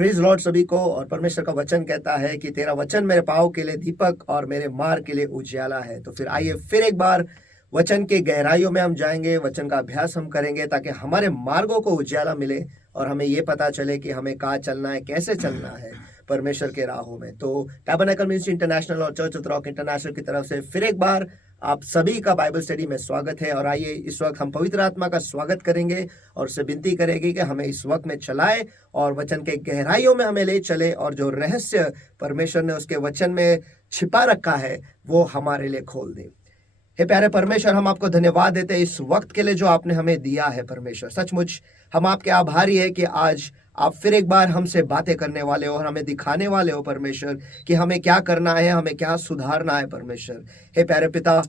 Praise Lord सभी को। और परमेश्वर का वचन कहता है कि तेरा वचन मेरे पाँव के लिए दीपक और मेरे मार्ग के लिए उजियाला है। तो फिर आइए फिर एक बार वचन के गहराइयों में हम जाएंगे, वचन का अभ्यास हम करेंगे ताकि हमारे मार्गों को उजियाला मिले और हमें ये पता चले कि हमें कहाँ चलना है, कैसे चलना है परमेश्वर के राहों में। तो टैबरनेकल मिनिस्ट्री इंटरनेशनल और चर्च ऑफ रॉक इंटरनेशनल की तरफ से फिर एक बार आप सभी का बाइबल स्टडी में स्वागत है। और आइए इस वक्त हम पवित्र आत्मा का स्वागत करेंगे और उससे विनती करेंगे कि हमें इस वक्त में चलाए और वचन के गहराइयों में हमें ले चले, और जो रहस्य परमेश्वर ने उसके वचन में छिपा रखा है वो हमारे लिए खोल दे। हे प्यारे परमेश्वर, हम आपको धन्यवाद देते हैं इस वक्त के लिए जो आपने हमें दिया है। परमेश्वर, सचमुच हम आपके आभारी है कि आज आप फिर एक बार हमसे बातें करने वाले हो और हमें दिखाने वाले हो परमेश्वर कि हमें क्या करना है, हमें क्या सुधारना है। परमेश्वर, हे प्यारे पिता,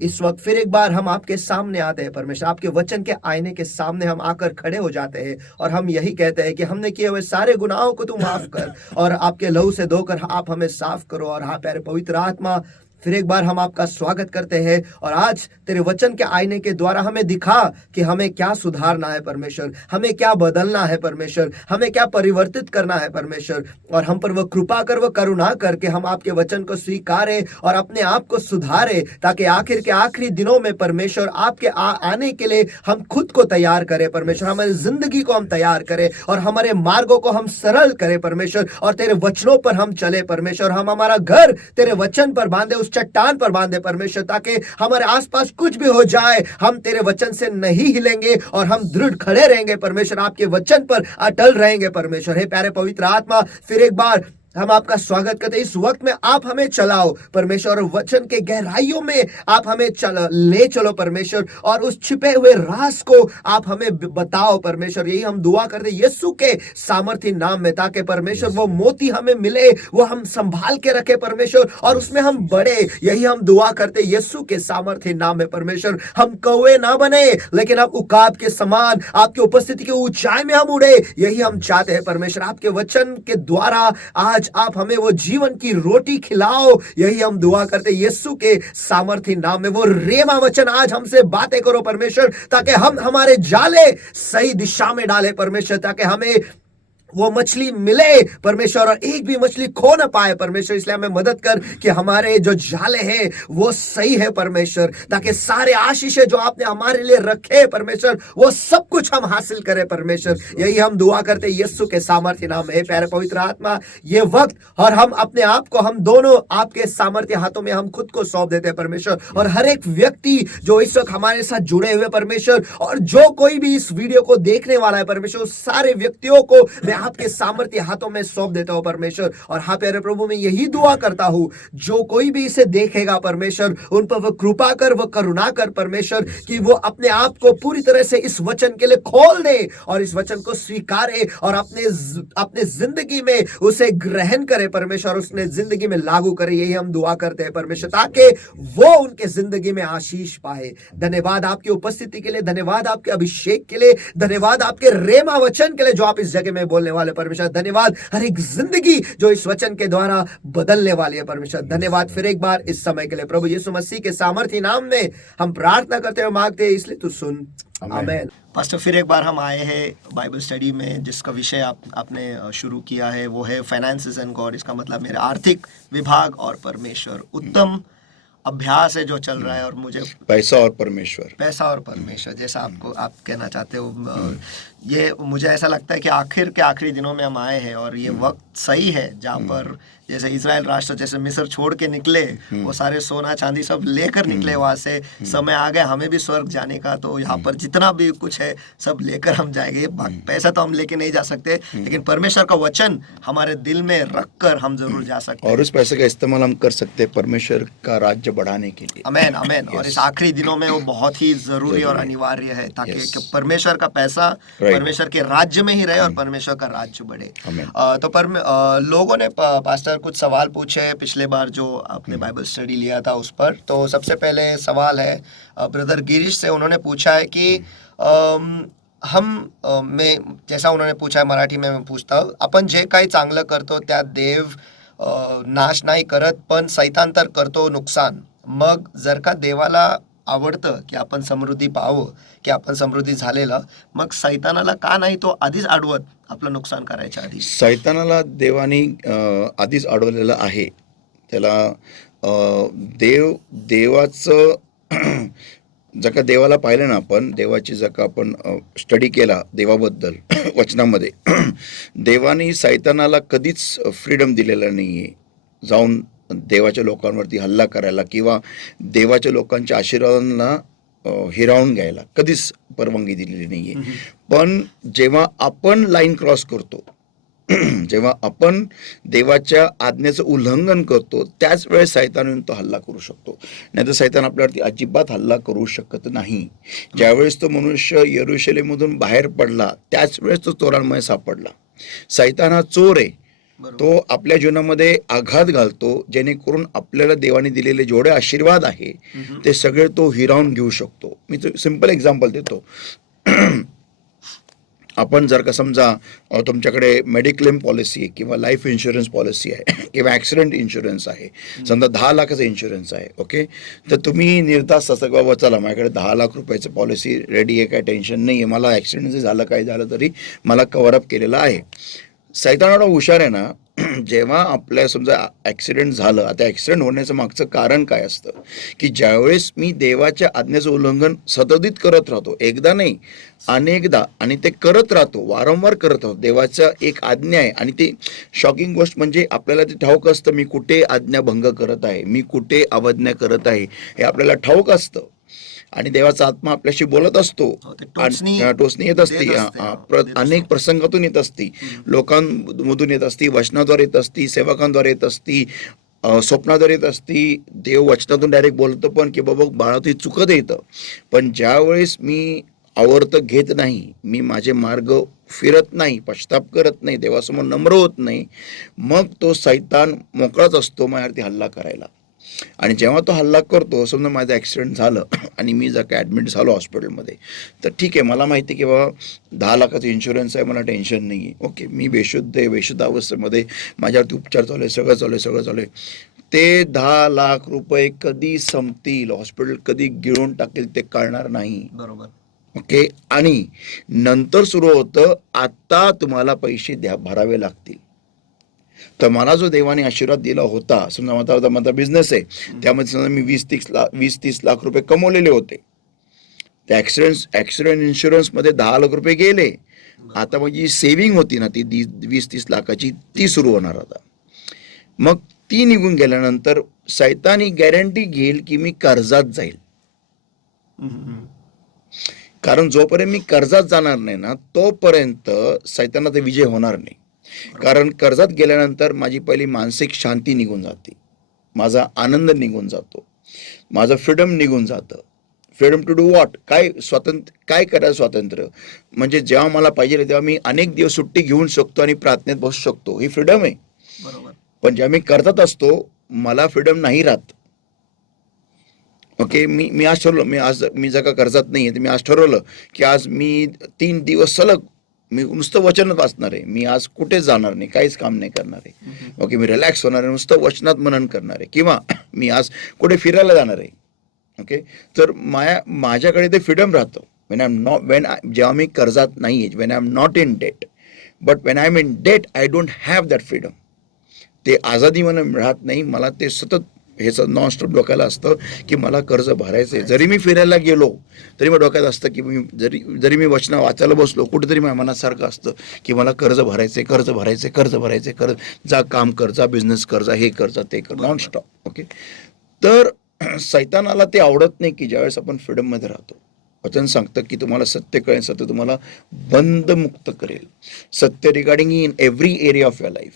इस वक्त फिर एक बार हम आपके सामने आते हैं परमेश्वर, आपके वचन के आईने के सामने हम आकर खड़े हो जाते हैं और हम यही कहते हैं कि हमने किए हुए सारे गुनाहों को तू माफ कर और आपके लहू से धोकर आप हमें साफ करो। और हाँ प्यारे पवित्र आत्मा, फिर एक बार हम आपका स्वागत करते हैं और आज तेरे वचन के आईने के द्वारा हमें दिखा कि हमें क्या सुधारना है परमेश्वर, हमें क्या बदलना है परमेश्वर, हमें क्या परिवर्तित करना है परमेश्वर। और हम पर वो कृपा कर, वो करुणा करके हम आपके वचन को स्वीकारें और अपने आप को सुधारें, ताकि आखिर के आखिरी दिनों में परमेश्वर आपके आने के लिए हम खुद को तैयार करें परमेश्वर, हमारी जिंदगी को हम तैयार करें और हमारे मार्गों को हम सरल करें परमेश्वर, और तेरे वचनों पर हम चले परमेश्वर। हम हमारा घर तेरे वचन पर बांधे, चट्टान पर बांधे परमेश्वर, ताकि हमारे आसपास कुछ भी हो जाए हम तेरे वचन से नहीं हिलेंगे और हम दृढ़ खड़े रहेंगे परमेश्वर, आपके वचन पर अटल रहेंगे परमेश्वर। हे प्यारे पवित्र आत्मा, फिर एक बार हम आपका स्वागत करते हैं। इस वक्त में आप हमें चलाओ परमेश्वर, और वचन के गहराइयों में आप हमें ले चलो परमेश्वर, और उस छिपे हुए राज को आप हमें बताओ परमेश्वर। यही हम दुआ करते हैं यीशु के सामर्थी नाम में, ताकि परमेश्वर वो मोती हमें मिले, वो हम संभाल के रखे परमेश्वर और उसमें हम बढ़े। यही हम दुआ करते हैं यीशु के सामर्थी नाम में परमेश्वर। हम कौवे ना बने, लेकिन आप उकाब के समान आपकी उपस्थिति की ऊंचाई में हम उड़े, यही हम चाहते हैं परमेश्वर। आपके वचन के द्वारा आज आप हमें वो जीवन की रोटी खिलाओ, यही हम दुआ करते यीशु के सामर्थी नाम में। वो रेमा वचन आज हमसे बातें करो परमेश्वर, ताकि हम हमारे जाले सही दिशा में डाले परमेश्वर, ताकि हमें वो मछली मिले परमेश्वर और एक भी मछली खो ना पाए परमेश्वर। इसलिए हमें मदद कर कि हमारे जो जाले हैं वो सही है परमेश्वर, ताकि सारे आशीष जो आपने हमारे लिए रखे परमेश्वर वो सब कुछ हम हासिल करें परमेश्वर। यही हम दुआ करते यीशु के सामर्थ्य नाम में। प्यारे पवित्र आत्मा, ये वक्त और हम अपने आप को, हम दोनों आपके सामर्थ्य हाथों में हम खुद को सौंप देते हैं परमेश्वर। और हर एक व्यक्ति जो इस वक्त हमारे साथ जुड़े हुए परमेश्वर, और जो कोई भी इस वीडियो को देखने वाला है परमेश्वर, सारे व्यक्तियों को मैं आपके सामर्थ्य हाथों में सौंप देता हूं परमेश्वर। और हाँ प्यारे प्रभु, मैं यही दुआ करता हूं जो कोई भी इसे देखेगा परमेश्वर, उन पर वो कृपा कर, वो करुणा कर परमेश्वर, कि वो अपने आप को पूरी तरह से इस वचन के लिए खोल दे और इस वचन को स्वीकारे और अपने जिंदगी में उसे ग्रहण करे परमेश्वर, उसने जिंदगी में लागू करे। यही हम दुआ करते हैं परमेश्वर, ताकि वो उनके जिंदगी में आशीष पाए। धन्यवाद आपकी उपस्थिति के लिए, धन्यवाद आपके अभिषेक के लिए, धन्यवाद आपके रेमा वचन के लिए जो आप इस जगह में बोलने वाले परमेश्वर। धन्यवाद हर एक जिंदगी जो इस वचन के द्वारा बदलने वाली है परमेश्वर। धन्यवाद फिर एक बार इस समय के लिए प्रभु यीशु मसीह के सामर्थी नाम में हम प्रार्थना करते हैं, मांगते हैं, इसलिए तू सुन, आमीन। पास्टर, फिर एक बार हम आए हैं बाइबल स्टडी में, जिसका विषय आपने शुरू किया है वो है फाइनेंसेस एंड गॉड। इसका मतलब मेरे आर्थिक विभाग और परमेश्वर। उत्तम अभ्यास है जो चल रहा है, और मुझे पैसा और परमेश्वर जैसा आप कहना चाहते हो, ये मुझे ऐसा लगता है कि आखिर के आखिरी दिनों में हम आए हैं और ये वक्त सही है जहाँ पर जैसे इजराइल राष्ट्र जैसे मिस्र छोड़ के निकले, वो सारे सोना चांदी सब लेकर निकले वहाँ से। समय आ गया हमें भी स्वर्ग जाने का, तो यहाँ पर जितना भी कुछ है सब लेकर हम जाएंगे। पैसा तो हम लेके नहीं जा सकते, लेकिन परमेश्वर का वचन हमारे दिल में रख कर हम जरूर जा सकते हैं, और उस पैसे का इस्तेमाल हम कर सकते हैं परमेश्वर का राज्य बढ़ाने के लिए। आमीन, आमीन। और इस आखिरी दिनों में वो बहुत ही जरूरी और अनिवार्य है, ताकि परमेश्वर का पैसा परमेश्वर के राज्य में ही रहे और परमेश्वर का राज्य बढ़े। तो लोगों ने पास्टर कुछ सवाल पूछे पिछले बार जो आपने बाइबल स्टडी लिया था उस पर। तो सबसे पहले सवाल है ब्रदर गिरीश से। उन्होंने पूछा है कि जैसा उन्होंने पूछा है, मराठी में मैं पूछता हूँ, आपण जे काही चांगलं करतो त्यात देव नाश नाही करत, पण सैतान तर करतो नुकसान. मग जर का देवाला आवडतं की आपण समृद्धी पाहावं, की आपण समृद्धी झालेलं, मग सैतानाला का नाही तो आधीच अडवत आपलं नुकसान करायच्या आधी. सैतानाला देवानी आधीच अडवलेलं आहे. त्याला देवाचं जर का देवाला पाहिलं ना आपण, देवाची जर का आपण स्टडी केला देवाबद्दल वचनामध्ये, देवाने सैतानाला कधीच फ्रीडम दिलेलं नाही आहे जाऊन देवाच्या लोकांवरती हल्ला करायला किंवा देवाच्या लोकांच्या आशीर्वादांना हिरावून घ्यायला कधीच परवानगी दिलेली नाही आहे. पण जेव्हा आपण लाईन क्रॉस करतो, जेव्हा आपण देवाच्या आज्ञेचं उल्लंघन करतो, त्याच वेळेस सैतान येऊन तो हल्ला करू शकतो. नाही तर सैतान आपल्यावरती अजिबात हल्ला करू शकत नाही. ज्यावेळेस तो मनुष्य यरुशलेममधून बाहेर पडला त्याच वेळेस तो चोरांमध्ये सापडला. सैतान हा चोर आहे. तो आपल्या जीवनामध्ये आघात घालतो, जेणेकरून आपल्याला देवाने दिलेले जेवढे आशीर्वाद आहे ते सगळे तो हिरावून घेऊ शकतो. मी सिंपल एक्झाम्पल देतो. आपण जर का समजा तुमच्याकडे मेडिक्लेम पॉलिसी आहे किंवा लाईफ इन्शुरन्स पॉलिसी आहे किंवा ॲक्सिडेंट इन्शुरन्स आहे, समजा 10 लाखाचा इन्शुरन्स आहे, ओके, तर तुम्ही निर्धास्त असं बाबा चला माझ्याकडे 10 लाख रुपयाचं पॉलिसी रेडी आहे, काय टेन्शन नाही आहे, मला ॲक्सिडेंट जर झालं काय झालं तरी मला कव्हरअप केलेलं आहे. सैतान एवढा हुशार आहे ना, जेव्हा आपल्या समजा ॲक्सिडेंट झालं, आता ॲक्सिडेंट होण्याचं मागचं कारण काय असतं की ज्यावेळेस मी देवाच्या आज्ञेचं उल्लंघन सतत करत राहतो, एकदा नाही अनेकदा, आणि ते करत राहतो, वारंवार करत राहतो. देवाचा एक आज्ञा आहे आणि ती शॉकिंग गोष्ट म्हणजे आपल्याला ते ठाऊक असतं मी कुठे आज्ञाभंग करत आहे, मी कुठे अवज्ञा करत आहे, हे आपल्याला ठाऊक असतं. आणि देवाचा आत्मा आपल्याशी बोलत असतो, टोचणी येत असते, अनेक प्रसंगातून येत असते, लोकांमधून येत असती, वचनाद्वारे येत असती, सेवकांद्वारे येत असती, स्वप्नाद्वारे येत असती. देव वचनातून डायरेक्ट बोलतं पण की बाबा बाळा ते चुकत येतं. पण ज्यावेळेस मी आवर्त घेत नाही, मी माझे मार्ग फिरत नाही, पश्चाताप करत नाही, देवासमोर नम्र होत नाही, मग तो सैतान मोकळाच असतो माझ्यावरती हल्ला करायला. आणि जेव्हा तो हल्ला करतो, समजा माझं ॲक्सिडेंट झालं आणि मी जर का ॲडमिट झालो हॉस्पिटलमध्ये, तर ठीक आहे, मला माहिती आहे की बाबा 10 लाखाचा इन्शुरन्स आहे, मला टेन्शन नाही आहे, ओके, मी बेशुद्ध आहे, बेशुद्ध अवस्थेमध्ये माझ्यावरती उपचार चालू आहे, सगळं चालू आहे. ते 10 लाख रुपये कधी संपतील, हॉस्पिटल कधी गिळून टाकेल ते कळणार नाही. बरोबर. ओके. आणि नंतर सुरू होतं, आता तुम्हाला पैसे भरावे लागतील. तर मला जो देवाने आशीर्वाद दिला होता, समजा माझा बिझनेस आहे, त्यामध्ये समजा मी 20-30 लाख रुपये कमवलेले होते, त्या ॲक्सिडेंट इन्शुरन्समध्ये 10 लाख रुपये गेले. आता माझी सेव्हिंग होती ना ती 20-30 लाखाची, ती सुरू होणार आता. मग ती निघून गेल्यानंतर सैतानी गॅरंटी घेईल की मी कर्जात जाईल. कारण जोपर्यंत मी कर्जात जाणार नाही ना, तोपर्यंत सैतानाचा विजय होणार नाही. कारण कर्जात गेल्यानंतर माझी पहिली मानसिक शांती निघून जाते, माझा आनंद निघून जातो, माझं फ्रीडम निघून जातं. फ्रीडम टू डू वॉट, काय काय करायचं स्वातंत्र्य, म्हणजे जेव्हा मला पाहिजे तेव्हा मी अनेक दिवस सुट्टी घेऊन शकतो आणि प्रार्थनेत बसू शकतो, ही फ्रीडम आहे. बरोबर. पण जेव्हा मी कर्जात असतो मला फ्रीडम नाही राहत. ओके, मी आज ठरवलं, मी जर का कर्जात नाही आहे तर मी आज ठरवलं की आज मी 3 दिवस सलग मी नुसतं वचनच वाचणार आहे, मी आज कुठेच जाणार नाही, काहीच काम नाही करणार आहे. ओके, मी रिलॅक्स होणार आहे, नुसतं वचनात मनन करणार आहे, किंवा मी आज कुठे फिरायला जाणार आहे. ओके, तर माझ्याकडे ते फ्रीडम राहतं जेव्हा मी कर्जात नाही आहे, when I am not in debt. But when I am in debt I don't have that freedom. ते आझादी मला राहत नाही, मला ते सतत ह्याचं नॉनस्टॉप डोक्याला असतं की मला कर्ज भरायचं आहे. जरी मी फिरायला गेलो तरी मग डोक्यात असतं की जरी मी वचनं वाचायला बसलो, कुठेतरी माझ्या मनासारखं असतं की मला कर्ज भरायचं, जा काम कर, जा बिझनेस कर, जा हे कर, जा ते कर, नॉनस्टॉप. ओके, तर सैतानाला ते आवडत नाही की ज्यावेळेस आपण फ्रीडममध्ये राहतो. वचन सांगतं की तुम्हाला सत्य कळेल, सत्य तुम्हाला बंधमुक्त करेल. सत्य regarding in every area of your life.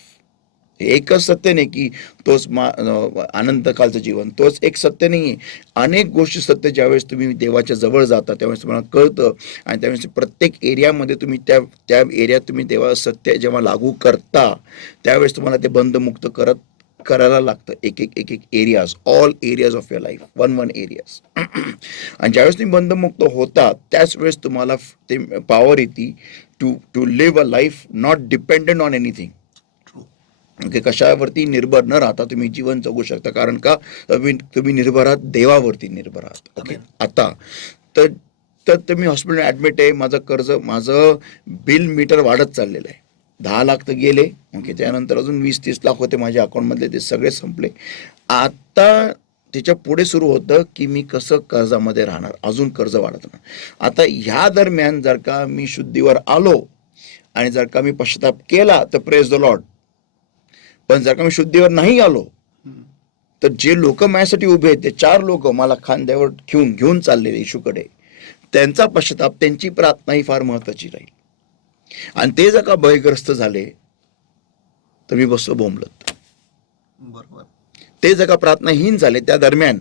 एकच सत्य नाही की तोच अनंतकालचं जीवन, तोच एक सत्य नाही आहे. अनेक गोष्टी सत्य ज्यावेळेस तुम्ही देवाच्या जवळ जाता त्यावेळेस तुम्हाला कळतं, आणि त्यावेळेस प्रत्येक एरियामध्ये तुम्ही त्या एरियात तुम्ही देवा सत्य जेव्हा लागू करता त्यावेळेस तुम्हाला ते बंधमुक्त करायला लागतं. एक areas, all areas of your life, one areas. आणि ज्यावेळेस तुम्ही बंधमुक्त होता त्याच वेळेस तुम्हाला ते पॉवर येते to live a life not dependent on anything. Okay, कशावरती निर्भर न राहता तुम्ही जीवन जगू शकता. कारण का तुम्ही निर्भर आहात, देवावरती निर्भर आहात. ओके, आता तर तर मी हॉस्पिटल ॲडमिट आहे, माझं बिल मीटर वाढत चाललेलं आहे. 10 लाख तर गेले, ओके, त्यानंतर अजून 20-30 लाख होते माझ्या अकाउंटमधले, ते सगळे संपले. आता त्याच्या पुढे सुरू होतं की मी कसं कर्जामध्ये राहणार, अजून कर्ज वाढत राहणार. आता ह्या दरम्यान जर का मी शुद्धीवर आलो आणि जर का मी पश्चाताप केला तर प्रेज द लॉर्ड. पण जर का मी शुद्धीवर नाही आलो तर जे लोक माझ्यासाठी उभे आहेत, ते 4 लोक मला खांद्यावर घेऊन चाललेले येशूकडे, त्यांचा पश्चाताप, त्यांची प्रार्थना ही फार महत्वाची राहील. आणि ते जर का भयग्रस्त झाले तर मी बसलो बोंबलत. बरोबर. ते जर का प्रार्थनाहीन झाले त्या दरम्यान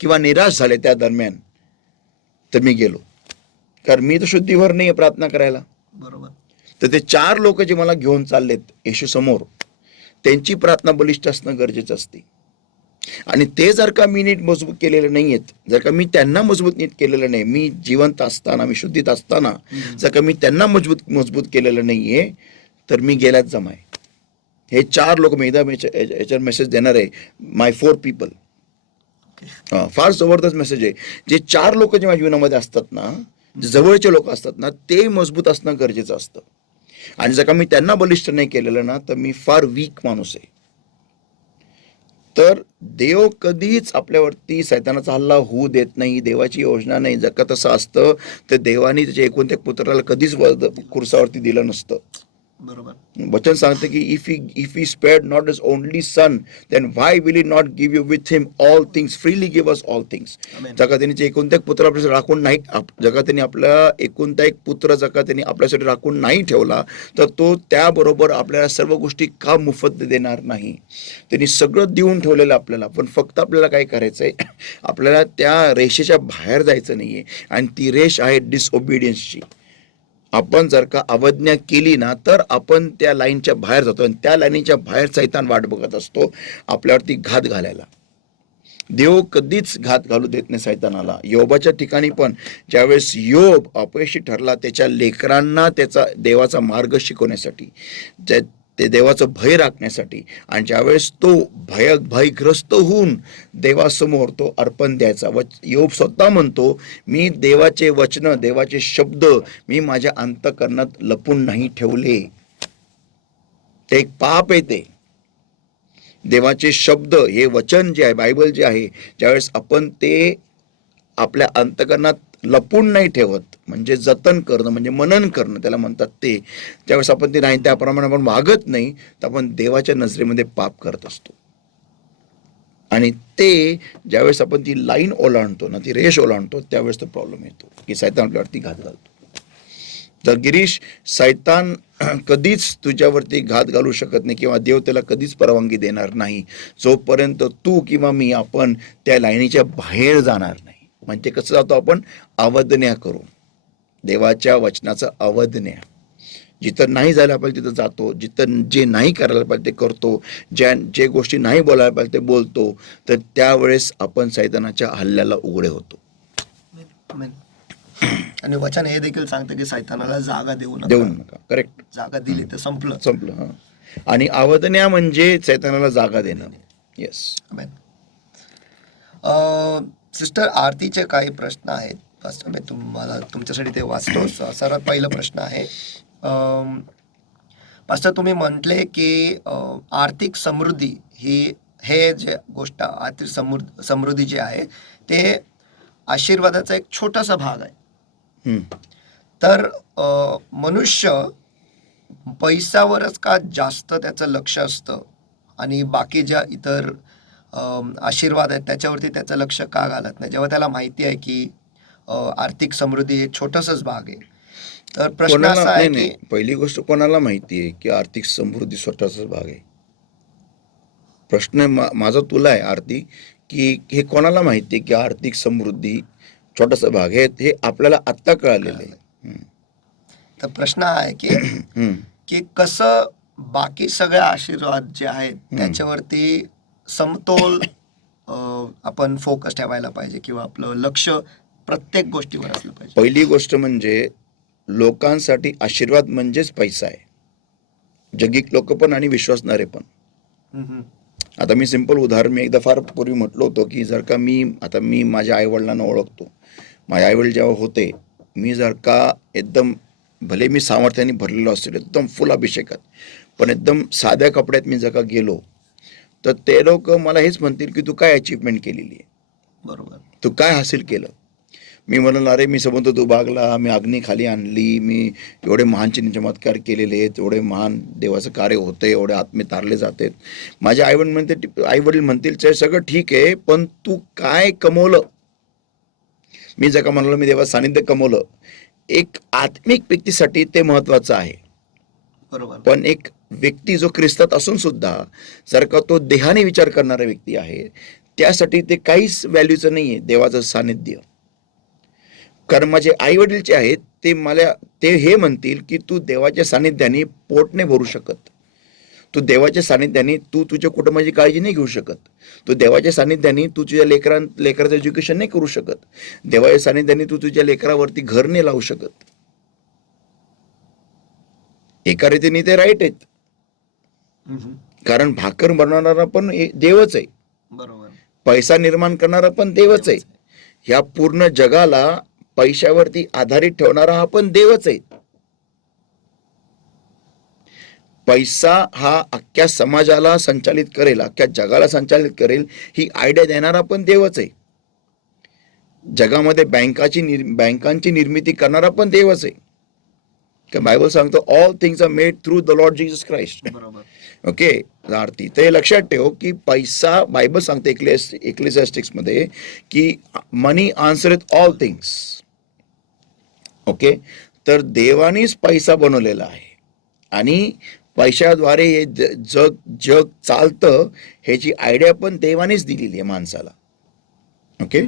किंवा निराश झाले त्या दरम्यान, तर मी गेलो, कारण मी तर शुद्धीवर नाही आहे प्रार्थना करायला. बरोबर. तर ते 4 लोक जे मला घेऊन चाललेत येशू समोर, त्यांची प्रार्थना बलिष्ठ असणं गरजेचं असते. आणि ते जर का मी नीट मजबूत केलेले नाहीयेत, जर का मी त्यांना मजबूत नीट केलेलं नाही, मी जिवंत असताना, मी शुद्धीत असताना जर का मी त्यांना मजबूत केलेलं नाहीये, तर मी गेल्याच जमाय. हे 4 लोक, मी याच्यावर मेसेज देणार आहे, माय 4 पीपल. फार जबरदस्त मेसेज आहे. जे 4 लोक जे माझ्या जीवनामध्ये असतात ना, जे जवळचे लोक असतात ना, ते मजबूत असणं गरजेचं असतं. आणि जर का मी त्यांना बलिष्ठ नाही केलेलं ना, तर मी फार वीक माणूस आहे. तर देव कधीच आपल्यावरती सैतानाचा हल्ला होऊ देत नाही, देवाची योजना नाही. जर का तसं असतं तर देवाने त्याच्या एकुलत्या पुत्राला कधीच कुरसावरती दिलं नसतं. बरोबर. वचन सांगते की if he spared not his only son, then why will he not give you with him all things, freely give us all things. जगा त्यांनी एकुलता एक पुत्र आपल्यासाठी राखून नाही, जगा त्यांनी आपला एकुलता एक पुत्र जगा त्यांनी आपल्यासाठी राखून नाही ठेवला, तर तो त्याबरोबर आपल्याला सर्व गोष्टी का मोफत देणार नाही? त्यांनी सगळं देऊन ठेवलेलं आपल्याला, पण फक्त आपल्याला काय करायचंय, आपल्याला त्या रेषेच्या बाहेर जायचं नाहीये. आणि ती रेष आहे डिसओबिडियन्सची. आपण जर का अवज्ञा केली ना, तर आपण त्या लाईनच्या बाहेर जातो, आणि त्या लाईनच्या बाहेर सैतान वाट बघत असतो आपल्यावरती घात घालायला. देव कधीच घात घालू देत नाही सैतानाला. योबाच्या ठिकाणी पण ज्यावेळेस योब अपयशी ठरला, त्याच्या लेकरांना त्याचा देवाचा मार्ग शिकवण्यासाठी, ते देवाचं भय राखण्यासाठी, आणि ज्यावेळेस तो भयग्रस्त होऊन देवासमोर तो अर्पण द्यायचा. योब स्वतः म्हणतो, मी देवाचे वचन, देवाचे शब्द मी माझ्या अंतःकरणात लपून नाही ठेवले. ते एक पाप आहे. ते देवाचे शब्द, हे वचन जे आहे, बायबल जे आहे, ज्यावेळेस आपण ते आपल्या अंतःकरणात लपून नाही ठेवत, म्हणजे जतन करणं, म्हणजे मनन करणं त्याला म्हणतात, ते त्यावेळेस आपण ते नाही, त्याप्रमाणे आपण वागत नाही, तर आपण देवाच्या नजरेमध्ये पाप करत असतो. आणि ते ज्यावेळेस आपण ती लाईन ओलांडतो ना, ती रेष ओलांडतो, त्यावेळेस तो प्रॉब्लेम येतो की सैतान आपल्यावरती घात घालतो. तर गिरीश, सैतान कधीच तुझ्यावरती घात घालू शकत नाही, किंवा देव त्याला कधीच परवानगी देणार नाही, जोपर्यंत तू किंवा मी आपण त्या लाईनीच्या बाहेर जाणार नाही. म्हणजे कसं जातो आपण? अवज्ञा करून, देवाच्या वचनाचं अवज्ञा. जिथं नाही जायला पाहिजे तिथं जातो, जिथं जे नाही करायला पाहिजे ते करतो, जे गोष्टी नाही बोलायला पाहिजे ते बोलतो, तर त्यावेळेस आपण सैतानाच्या हल्ल्याला उघडे होतो. आणि वचन हे देखील सांगतं की सैतानाला जागा देऊ नका. करेक्ट. जागा दिली तर संपलं. संपलं. आणि अवज्ञा म्हणजे सैतानाला जागा देणं. येस. सिस्टर आरतीचे काही प्रश्न आहेत. फर्स्ट मी तुम्हाला तुमच्यासाठी ते वाचतो. सर्वात पहिला प्रश्न आहे, पास्टर तुम्ही म्हटले की आर्थिक समृद्धी हे जे गोष्ट, आर्थिक समृद्धी जे आहे ते आशीर्वादाचा एक छोटासा भाग आहे. तर मनुष्य पैशावरच का जास्त त्याचं लक्ष असतं आणि बाकी ज्या इतर आशीर्वाद आहेत त्याच्यावरती त्याचं लक्ष का घालत नाही, जेव्हा त्याला माहिती आहे की आर्थिक समृद्धी हे छोटंसंच भाग आहे? तर प्रश्न असा आहे की पहिली गोष्ट, कोणाला माहिती आहे की आर्थिक समृद्धी स्वतःचाच भाग आहे? प्रश्न माझा तुला आहे आरती, की हे कोणाला माहिती आहे की आर्थिक समृद्धी छोटासा भाग आहे? हे आपल्याला आत्ता कळालेलं आहे. तर प्रश्न आहे की कसं बाकी सगळे आशीर्वाद जे आहेत त्याच्यावरती समतोल आपण फोकस ठेवायला पाहिजे, किंवा आपलं लक्ष प्रत्येक गोष्टीवर असलं पाहिजे. पहिली गोष्ट म्हणजे लोकांसाठी आशीर्वाद म्हणजेच पैसा आहे. जगिक लोक पण आणि विश्वासणारे पण. आता मी सिंपल उदाहरण, मी एकदा फार पूर्वी म्हटलो होतो की जर का मी माझ्या आईवडिलांना ओळखतो, माझे आईवडील जेव्हा होते, मी जर का एकदम, भले मी सामर्थ्याने भरलेलो असेल एकदम फुल अभिषेकात, पण एकदम साध्या कपड्यात मी जर का गेलो तर ते लोक मला हेच म्हणतील की तू काय अचीवमेंट केलेली आहे, बरोबर. तू काय हासिल केलं. मी म्हणून अरे मी समुद्र दुभागला, मी अग्नी खाली आणली, मी एवढे महान चिन्ह चमत्कार केलेले आहेत, एवढे महान देवाचं कार्य होते, एवढे आत्मे तारले जातात. माझे आईवडील म्हणतील ते सगळं ठीक आहे, पण तू काय कमवलं. मी जर का म्हणलं मी देवाचं सानिध्य कमवलं, एक आत्मिक व्यक्तीसाठी ते महत्वाचं आहे. बरोबर. पण एक व्यक्ती जो ख्रिस्तात असून सुद्धा जर का तो देहाने विचार करणारा व्यक्ती आहे, त्यासाठी ते काहीच व्हॅल्यूचं नाही आहे देवाचं सानिध्य. कारण माझे आई वडील जे आहेत ते हे म्हणतील की तू देवाच्या सानिध्याने पोट नाही भरू शकत, तू देवाच्या सानिध्याने तू तुझ्या कुटुंबाची काळजी नाही घेऊ शकत, तू देवाच्या सानिध्याने तू तुझ्या लेकराचं एज्युकेशन नाही करू शकत, देवाच्या सानिध्याने तू तुझ्या लेकरावरती घर नाही लावू शकत. एका रीतीने ते राईट आहेत, कारण भाकर बनवणारा पण देवच आहे, बरोबर. पैसा निर्माण करणारा पण देवच आहे, ह्या पूर्ण जगाला पैशावरती आधारित ठेवणारा हा पण देवच आहे. पैसा हा अख्ख्या समाजाला संचालित करेल, अख्ख्या जगाला संचालित करेल, ही आयडिया देणारा पण देवच आहे. जगामध्ये बँकांची निर्मिती करणारा पण देवच आहे. बायबल सांगतो all things are made through the Lord Jesus Christ. बरोबर. ओके, आरती ते लक्षात ठेव की पैसा, बायबल सांगते एक्लेसियास्टिक्स मध्ये की मनी आन्सरeth ऑल थिंग्स. ओके, तर देवानीच पैसा बनवलेला आहे आणि पैशाद्वारे हे जग चालतं, ह्याची आयडिया पण देवानीच दिलेली आहे माणसाला. ओके,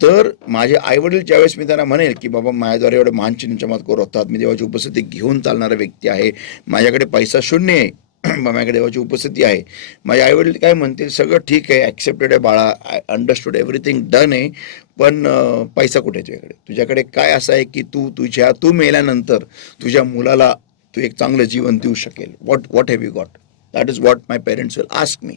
तर माझे आईवडील ज्यावेळेस मी त्यांना म्हणेल की बाबा माझ्याद्वारे एवढे महान चिन्ह चमत्कार होतात, मी देवाची उपस्थिती घेऊन चालणारा व्यक्ती आहे, माझ्याकडे पैसा शून्य आहे, माझ्याकडे देवाची उपस्थिती आहे, माझे आईवडील काय म्हणतील सगळं ठीक आहे, ॲक्सेप्टेड आहे बाळा, आय अंडरस्टूड, एव्हरीथिंग डन आहे, पण पैसा कुठे तुझ्याकडे, तुझ्याकडे काय असं आहे की तू मेल्यानंतर तुझ्या मुलाला तू एक चांगलं जीवन देऊ शकेल. What have you got. That is what my parents will ask me,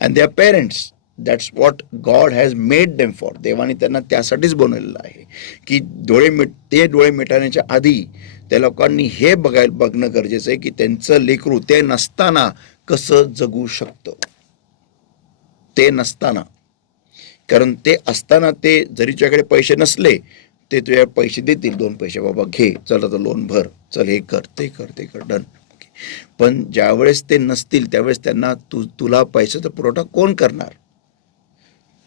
and they are parents, that's what God has made them for. देवाने त्यांना त्यासाठीच बनवलेलं आहे की डोळे मिटवण्याच्या आधी त्या लोकांनी हे बघणं गरजेचं आहे की त्यांचं लेकरू ते नसताना कसं जगू शकतं. ते नसताना, कारण ते असताना ते जरी तुझ्याकडे पैसे नसले ते तुझ्या पैसे देतील, 2 पैसे, बाबा घे, चल आता लोन भर, चल हे कर, ते कर, डन. पण ज्यावेळेस ते नसतील त्यावेळेस त्यांना तुला पैशाचा पुरवठा कोण करणार.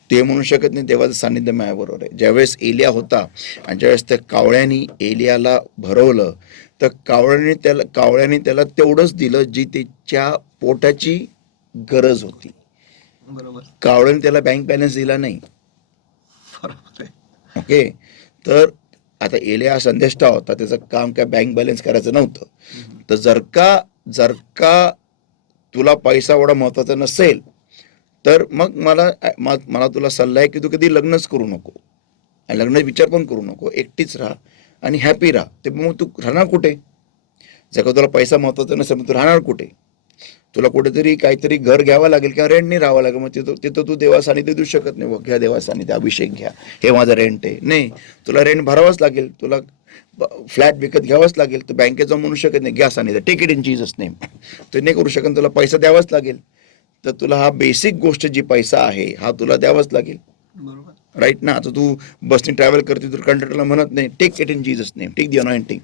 ते म्हणू शकत नाही देवाचं सानिध्य माझ्याबरोबर आहे. ज्यावेळेस एलिया होता आणि ज्यावेळेस त्या कावळ्यानी एलियाला भरवलं, तर कावळ्याने त्याला तेवढंच दिलं जी त्याच्या पोटाची गरज होती. बरोबर. कावळ्याने त्याला बँक बॅलन्स दिला नाही. बरोबर. ओके, तर आता एलिया संदेष्टा होता, त्याचं काम काय बँक बॅलन्स करायचं नव्हतं. तर जर का तुला पैसा एवढा महत्वाचा नसेल तर मग मला तुला सल्ला आहे की तू कधी लग्नच करू नको, आणि लग्नाचा विचार पण करू नको, एकटीच राहा आणि हॅपी राहा. ते मग तू राहणार कुठे. जर का तुला पैसा महत्वाचा नसेल मग तू राहणार कुठे. तुला कुठेतरी काहीतरी घर घ्यावं लागेल किंवा रेंटने राहावं लागेल. मग तिथं तू देवा सानिध्य देऊ शकत नाही. घ्या देवा सानिध्य, अभिषेक घ्या, हे माझं रेंट आहे. नाही, तुला रेंट भरावंच लागेल, तुला फ्लॅट विकत घ्यावाच लागेल. तर बँकेत जाऊन म्हणू शकत नाही घ्या सानिध्य, take it in Jesus name. ते नाही करू शकत, तुला पैसा द्यावाच लागेल. तर तुला हा बेसिक गोष्ट जी पैसा आहे हा तुला द्यावाच लागेल. बरोबर. राईट ना. आता तू बसने ट्रॅव्हल करते तर कंडक्टरला म्हणत नाही take it in Jesus name, take the anointing,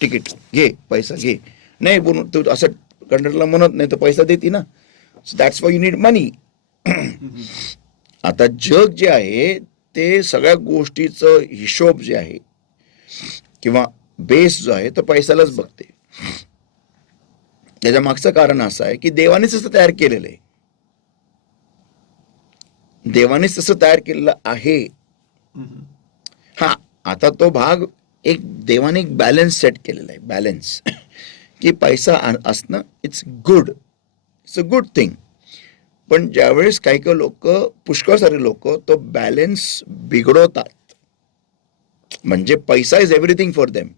ticket घे, पैसा घे. नाही बोलून तू असं कंडक्टरला म्हणत नाही तर पैसा देते ना. So that's why you need money. आता जग जे आहे ते सगळ्या गोष्टीचं हिशोब जे आहे किंवा बेस जो आहे तो पैशालाच बघते. त्याच्या मागचं कारण असं आहे की देवानेच असं तयार केलेलं आहे. देवानेच तसं तयार केलेलं आहे. हा, आता तो भाग देवाने एक बॅलन्स सेट केलेला आहे. बॅलन्स की पैसा असणं it's good, it's a good thing. पण ज्यावेळेस काही लोक, पुष्कळ सारे लोक तो बॅलन्स बिघडवतात, म्हणजे पैसा is everything for them.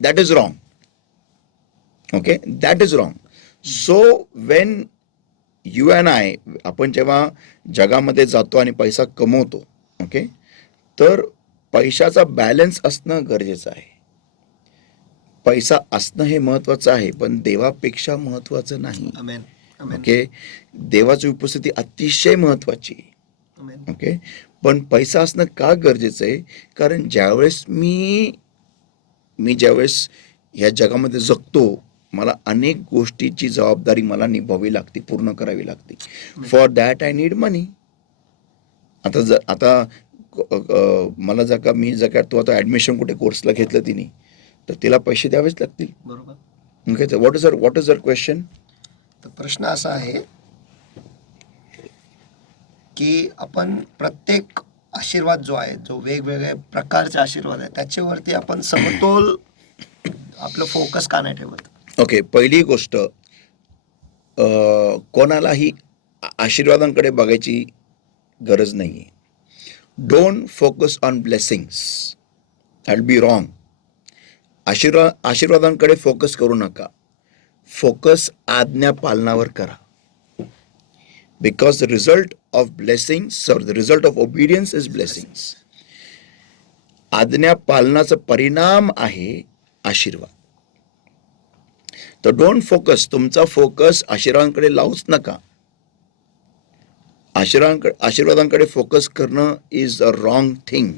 That is wrong. Okay, that is wrong. So when you and I, आपण जेव्हा जगामध्ये जातो आणि पैसा कमवतो, ओके, तर पैशाचा बॅलन्स असणं गरजेचं आहे. पैसा असणं हे महत्वाचं आहे, पण देवापेक्षा महत्वाचं नाही. आमेन. आमेन. ओके, देवाची उपस्थिती अतिशय महत्वाची. आमेन. ओके, पण पैसा असणं का गरजेचं आहे? कारण ज्यावेळेस मी ज्यावेळेस ह्या जगामध्ये जगतो, मला अनेक गोष्टीची जबाबदारी मला निभावी लागते, पूर्ण करावी लागते. For that I need money. आता मला मी तू आता ऍडमिशन कुठे कोर्सला घेतलं तिने, तर तिला पैसे द्यावेच लागतील. बरोबर. Okay, what is question? तर प्रश्न असा आहे की आपण प्रत्येक आशीर्वाद जो आहे, जो वेगवेगळ्या प्रकारचे आशीर्वाद आहे, त्याच्यावरती आपण समतोल आपलं फोकस का नाही ठेवत? ओके, पहिली गोष्ट, कोणालाही आशीर्वादांकडे बघायची गरज नाहीये. Don't focus on blessings, that be wrong. आशीर्वादांकडे फोकस करू नका. फोकस आज्ञा पालनावर करा. Because the result of blessings the result of obedience is blessings. आज्ञा पालनाचा परिणाम आहे आशीर्वाद. तर डोंट फोकस, तुमचा फोकस आशीर्वादांकडे लावूच नका. आशीर्वादांकडे फोकस करणं इज अ रॉंग थिंग.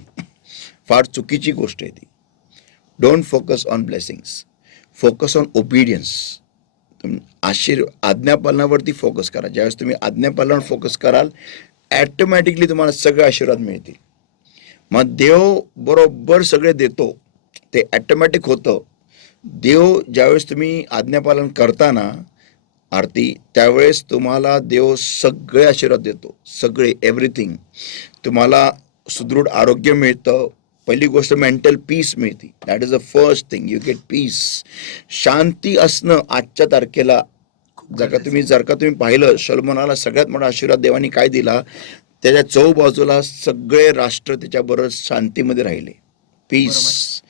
फार चुकीची गोष्ट आहे ती. Don't focus on blessings, focus on obedience. आज्ञापालनावरती फोकस करा. ज्यावेळेस तुम्ही आज्ञापालनावर फोकस कराल, ॲटोमॅटिकली तुम्हाला सगळे आशीर्वाद मिळतील. मग देव बरोबर सगळे देतो, ते ॲटोमॅटिक होतं. देव ज्यावेळेस तुम्ही आज्ञापालन करताना आरती, त्यावेळेस तुम्हाला देव सगळे आशीर्वाद देतो, सगळे, एव्हरीथिंग. तुम्हाला सुदृढ आरोग्य मिळतं. पहिली गोष्ट, मेंटल पीस मिळते. That is the first thing, you get peace. शांती असणं आजच्या तारखेला, जर का तुम्ही पाहिलं, सलोमोनाला सगळ्यात मोठा आशीर्वाद देवानी काय दिला? त्याच्या चौबाजूला सगळे राष्ट्र त्याच्याबरोबर शांतीमध्ये राहिले, पीस.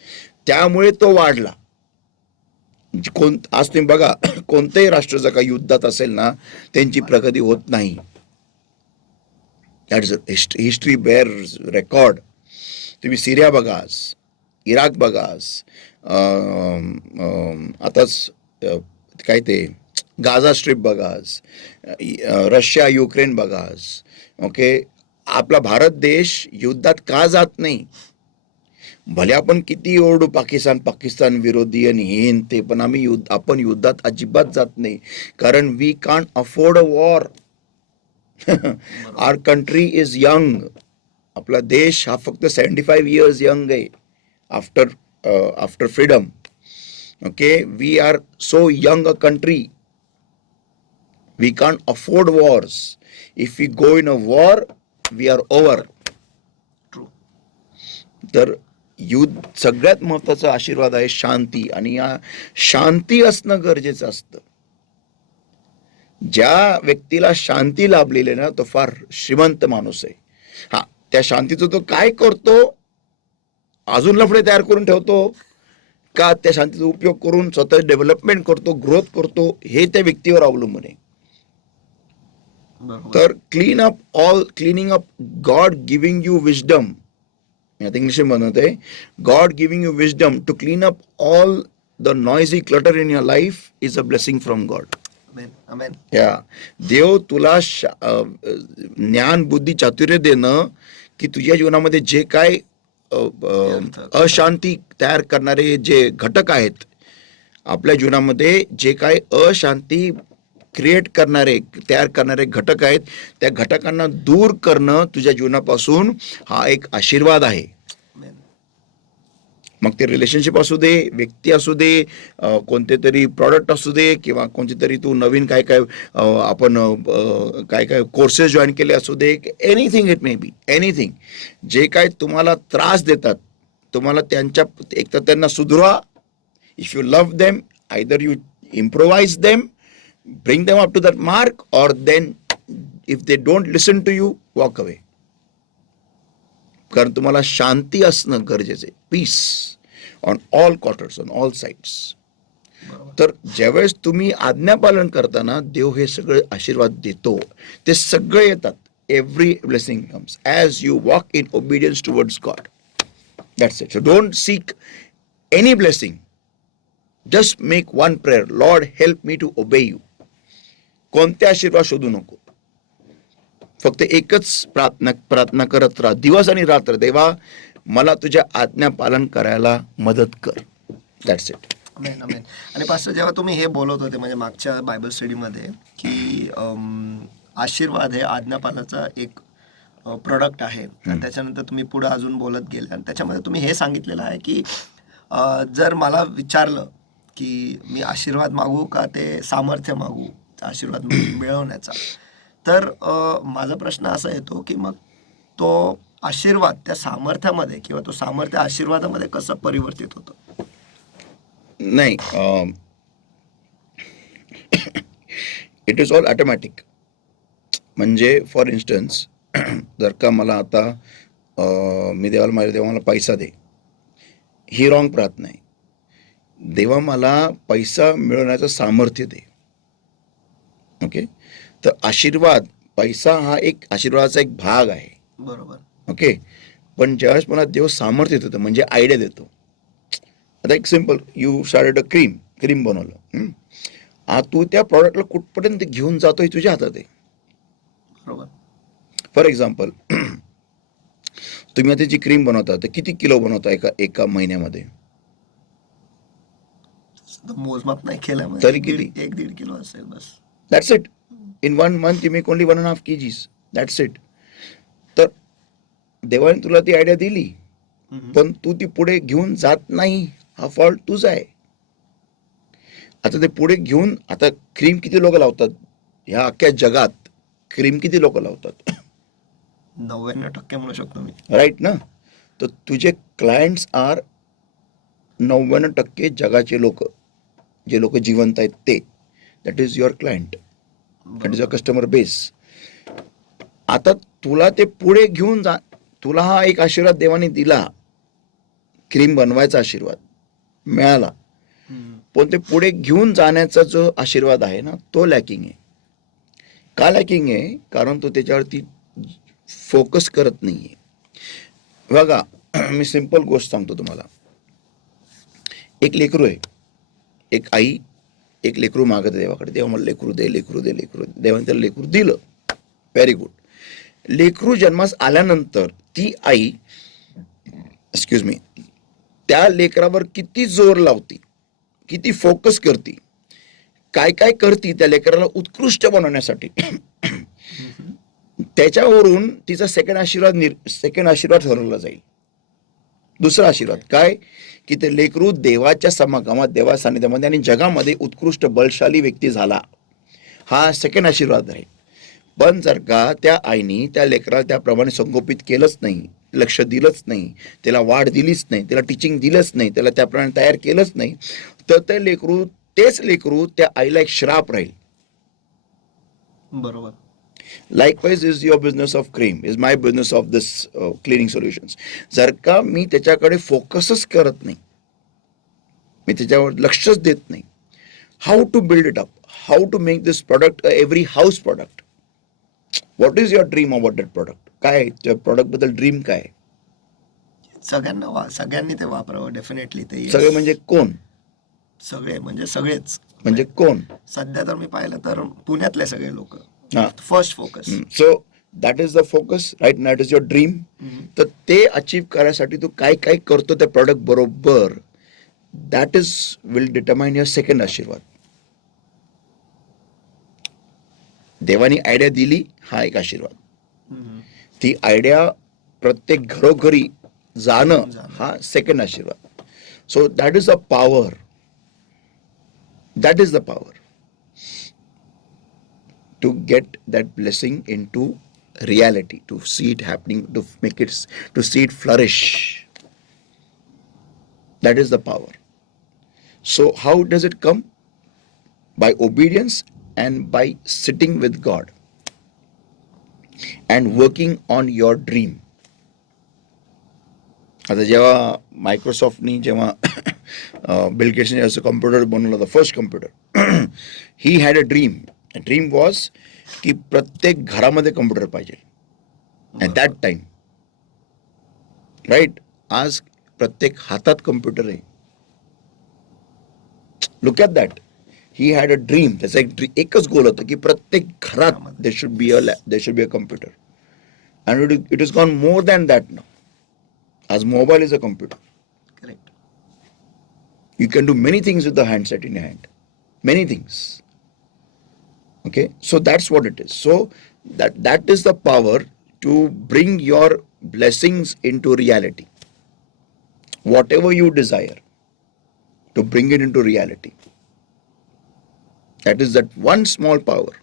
त्यामुळे तो वाढला. आज तुम्ही बघा, कोणतेही राष्ट्र जर का युद्धात असेल ना, त्यांची प्रगती होत नाही. That is history bear record. तुम्ही सिरिया बघा, इराक बघा, आताच काय ते गाझा स्ट्रिप बघा, रशिया युक्रेन बघा. ओके, आपला भारत देश युद्धात का जात नाही? भले आपण किती ओरडू पाकिस्तान विरोधी आणि हे ते, पण आपण युद्धात अजिबात जात नाही. कारण we can't afford a war. Our country is young. आपला देश हा फक्त 75 इयर्स यंग आहे after freedom. Okay, we are so young a country. We can't afford wars. If we go in a war, we are over. तर युद्ध सगळ्यात महत्वाचा आशीर्वाद आहे शांती, आणि या शांती असणं गरजेचं असतं. ज्या व्यक्तीला शांती लाभलेली ना, तो फार श्रीमंत माणूस आहे. हा, त्या शांतीचं तो काय करतो? अजून लफडे तयार करून ठेवतो का त्या शांतीचा उपयोग करून स्वतः डेव्हलपमेंट करतो, ग्रोथ करतो, हे त्या व्यक्तीवर अवलंबून आहे. तर cleaning up, God giving you wisdom. आता इंग्लिश बनवते, God giving you wisdom to clean up all the noisy clutter in your life is a blessing from God. या देव तुला ज्ञान, बुद्धी, चातुर्य देणं, की तुझ्या जीवनामध्ये जे काय अशांती तयार करणारे जे घटक आहेत, आपल्या जीवनामध्ये जे काय अशांती तयार करणारे घटक आहेत, त्या घटकांना दूर करणं तुझ्या जीवनापासून हा एक आशीर्वाद आहे. मग ते रिलेशनशिप असू दे, व्यक्ती असू दे, कोणते तरी प्रॉडक्ट असू दे, किंवा कोणते तरी तू नवीन काय कोर्सेस जॉईन केले असू दे, anything it may be, anything. जे काय तुम्हाला त्रास देतात, तुम्हाला एक तर त्यांना सुधरवा. If you love them, either you improvise them, bring them up to that mark, or then if they don't listen to you, walk away. कारण तुम्हाला शांती असणं गरजेचं आहे, peace on all quarters, on all sides. तर ज्यावेळेस तुम्ही आज्ञापालन करताना देव हे सगळे आशीर्वाद देतो, ते सगळे येतात. Every blessing comes as you walk in obedience towards God. That's it. So don't seek any blessing. Just make one prayer. Lord, help me to obey you. कोणते आशीर्वाद शोधू नको. फक्त एकच प्रार्थना करत राहा दिवस आणि रात्र. देवा, मला तुझ्या आज्ञा पालन करायला मदत कर. That's it. Amen, amen. आणि पास्टर, जेव्हा तुम्ही हे बोलत होते म्हणजे मागच्या बायबल स्टडीमध्ये की आशीर्वाद हे आज्ञापालनाचा एक प्रोडक्ट आहे, आणि त्याच्यानंतर तुम्ही पुढे अजून बोलत गेले आणि त्याच्यामध्ये तुम्ही हे सांगितलेलं आहे की जर मला विचारलं की मी आशीर्वाद मागू का ते सामर्थ्य मागू आशीर्वाद मिळवण्याचा, तर माझा प्रश्न असा येतो की मग तो आशीर्वाद त्या सामर्थ्यामध्ये किंवा तो सामर्थ्य आशीर्वादामध्ये कसं परिवर्तित होतं? नाही, इट इज ऑल ऑटोमॅटिक. म्हणजे फॉर इन्स्टन्स, जर का मला आता मी देवाला माझ्या देवा मला पैसा दे, ही रॉंग प्रार्थना आहे. देवा मला पैसा मिळवण्याचं सामर्थ्य दे. ओके, तर आशीर्वाद, पैसा हा एक आशीर्वादाचा एक भाग आहे. बरोबर. ओके, पण ज्यावेळेस मला देव सामर्थ्य देतो म्हणजे आयडिया देतो. आता एक simple, you started a cream बनवलं. तू त्या प्रॉडक्टला कुठपर्यंत घेऊन जातोय तुझ्या हातात आहे. बरोबर. फॉर एक्झाम्पल, तुम्ही आता जी क्रीम बनवता तर किती किलो बनवता एका महिन्यामध्ये? मोजमाप नाही केलं तरी किती? 1-1.5 किलो असेल बस. That's it. In 1 month you make only 1.5 kgs. That's it. तर देवाने तुला ती आयडिया दिली, पण तू ती पुढे घेऊन जात नाही, हा फॉल्ट तुझा आहे. आता ते पुढे घेऊन, आता क्रीम किती लोक लावतात ह्या अख्ख्या जगात? क्रीम किती लोक लावतात? 99% म्हणू शकतो मी. राईट ना? तर तुझे क्लायंट्स आर 99% जगाचे लोक, जे लोक जिवंत आहेत ते. That is your client, that is your customer base. आता तुला ते पुढे घेऊन जा. तुला हा एक आशीर्वाद देवाने दिला, क्रीम बनवायचा आशीर्वाद मिळाला, पण ते पुढे घेऊन जाण्याचा जो आशीर्वाद आहे ना, तो लॅकिंग आहे. का लॅकिंग आहे? कारण तो त्याच्यावरती फोकस करत नाहीये. बघा, मी सिंपल गोष्ट सांगतो तुम्हाला. एक लेकरू आहे, एक आई एक लेकरू मागत देवाकडे, देवा मला लेकरू दे, लेकरू दे, लेकरू दे. देवाने त्याला लेकरू दिलं. Very good. लेकरू जन्मास आल्यानंतर ती आई, एक्सक्यूज मी, त्या लेकरावर किती जोर लावती, किती फोकस करती, काय काय करती त्या लेकराला उत्कृष्ट बनवण्यासाठी. त्याच्यावरून तिचा सेकंड आशीर्वाद ठरवला जाईल. दुसरा आशीर्वाद काय? की ते लेकरू देवाच्या समागमात, देवा सानिध्यामध्ये आणि जगामध्ये उत्कृष्ट बलशाली व्यक्ती झाला, हा सेकंड आशीर्वाद आहे. पण जर का त्या आईनी त्या लेकराला त्याप्रमाणे संगोपित केलंच नाही, लक्ष दिलंच नाही, त्याला वाढ दिलीच नाही, त्याला टीचिंग दिलंच नाही, त्याला त्याप्रमाणे तयार केलंच नाही, तर तेच लेकरू त्या आईला एक श्राप राहील. बरोबर. Likewise is your business of cream, is my business of this cleaning solutions. जर का मी त्याच्याकडे फोकसच करत नाही, मी त्याच्यावर लक्षच देत नाही, how to build it up, how to make this product every house product. What is your dream about that product? काय त्या प्रोडक्ट बद्दल ड्रीम काय? सगळ्यांनी ते वापरावं डेफिनेटली. ते सगळे म्हणजे कोण? सगळे म्हणजे सगळेच. म्हणजे कोण? सध्या तर मी पाहिलं तर पुण्यातले सगळे लोक. हा, first focus. So that is the focus, right? That is your dream. तर ते अचीव करायसाठी तू काय काय करतो त्या प्रोडक्ट बरोबर, that is will determine your second आशीर्वाद. देवानी आयडिया दिली, हा एक आशीर्वाद. ती आयडिया प्रत्येक घरोघरी जाणं, हा सेकंड आशीर्वाद. So that is the power. That is the power to get that blessing into reality, to see it happening, to see it flourish. That is the power. So how does it come? By obedience and by sitting with God and working on your dream. आता जेव्हा मायक्रोसॉफ्टनी जेव्हा bill गेट्सने असं computer बनवलं, the first computer, he had a dream. Dream was की प्रत्येक घरामध्ये computer पाहिजे at that time, right? आज प्रत्येक हातात कम्प्युटर आहे. Look at that. He had a dream. त्याचा एकच गोल होता की प्रत्येक घरात they should be a computer. And it is gone more than that now. आज mobile is a computer. Correct. You can do many things with the handset in your hand. Many things. Okay, so that's what it is. So that is the power to bring your blessings into reality. Whatever you desire, to bring it into reality. That is that one small power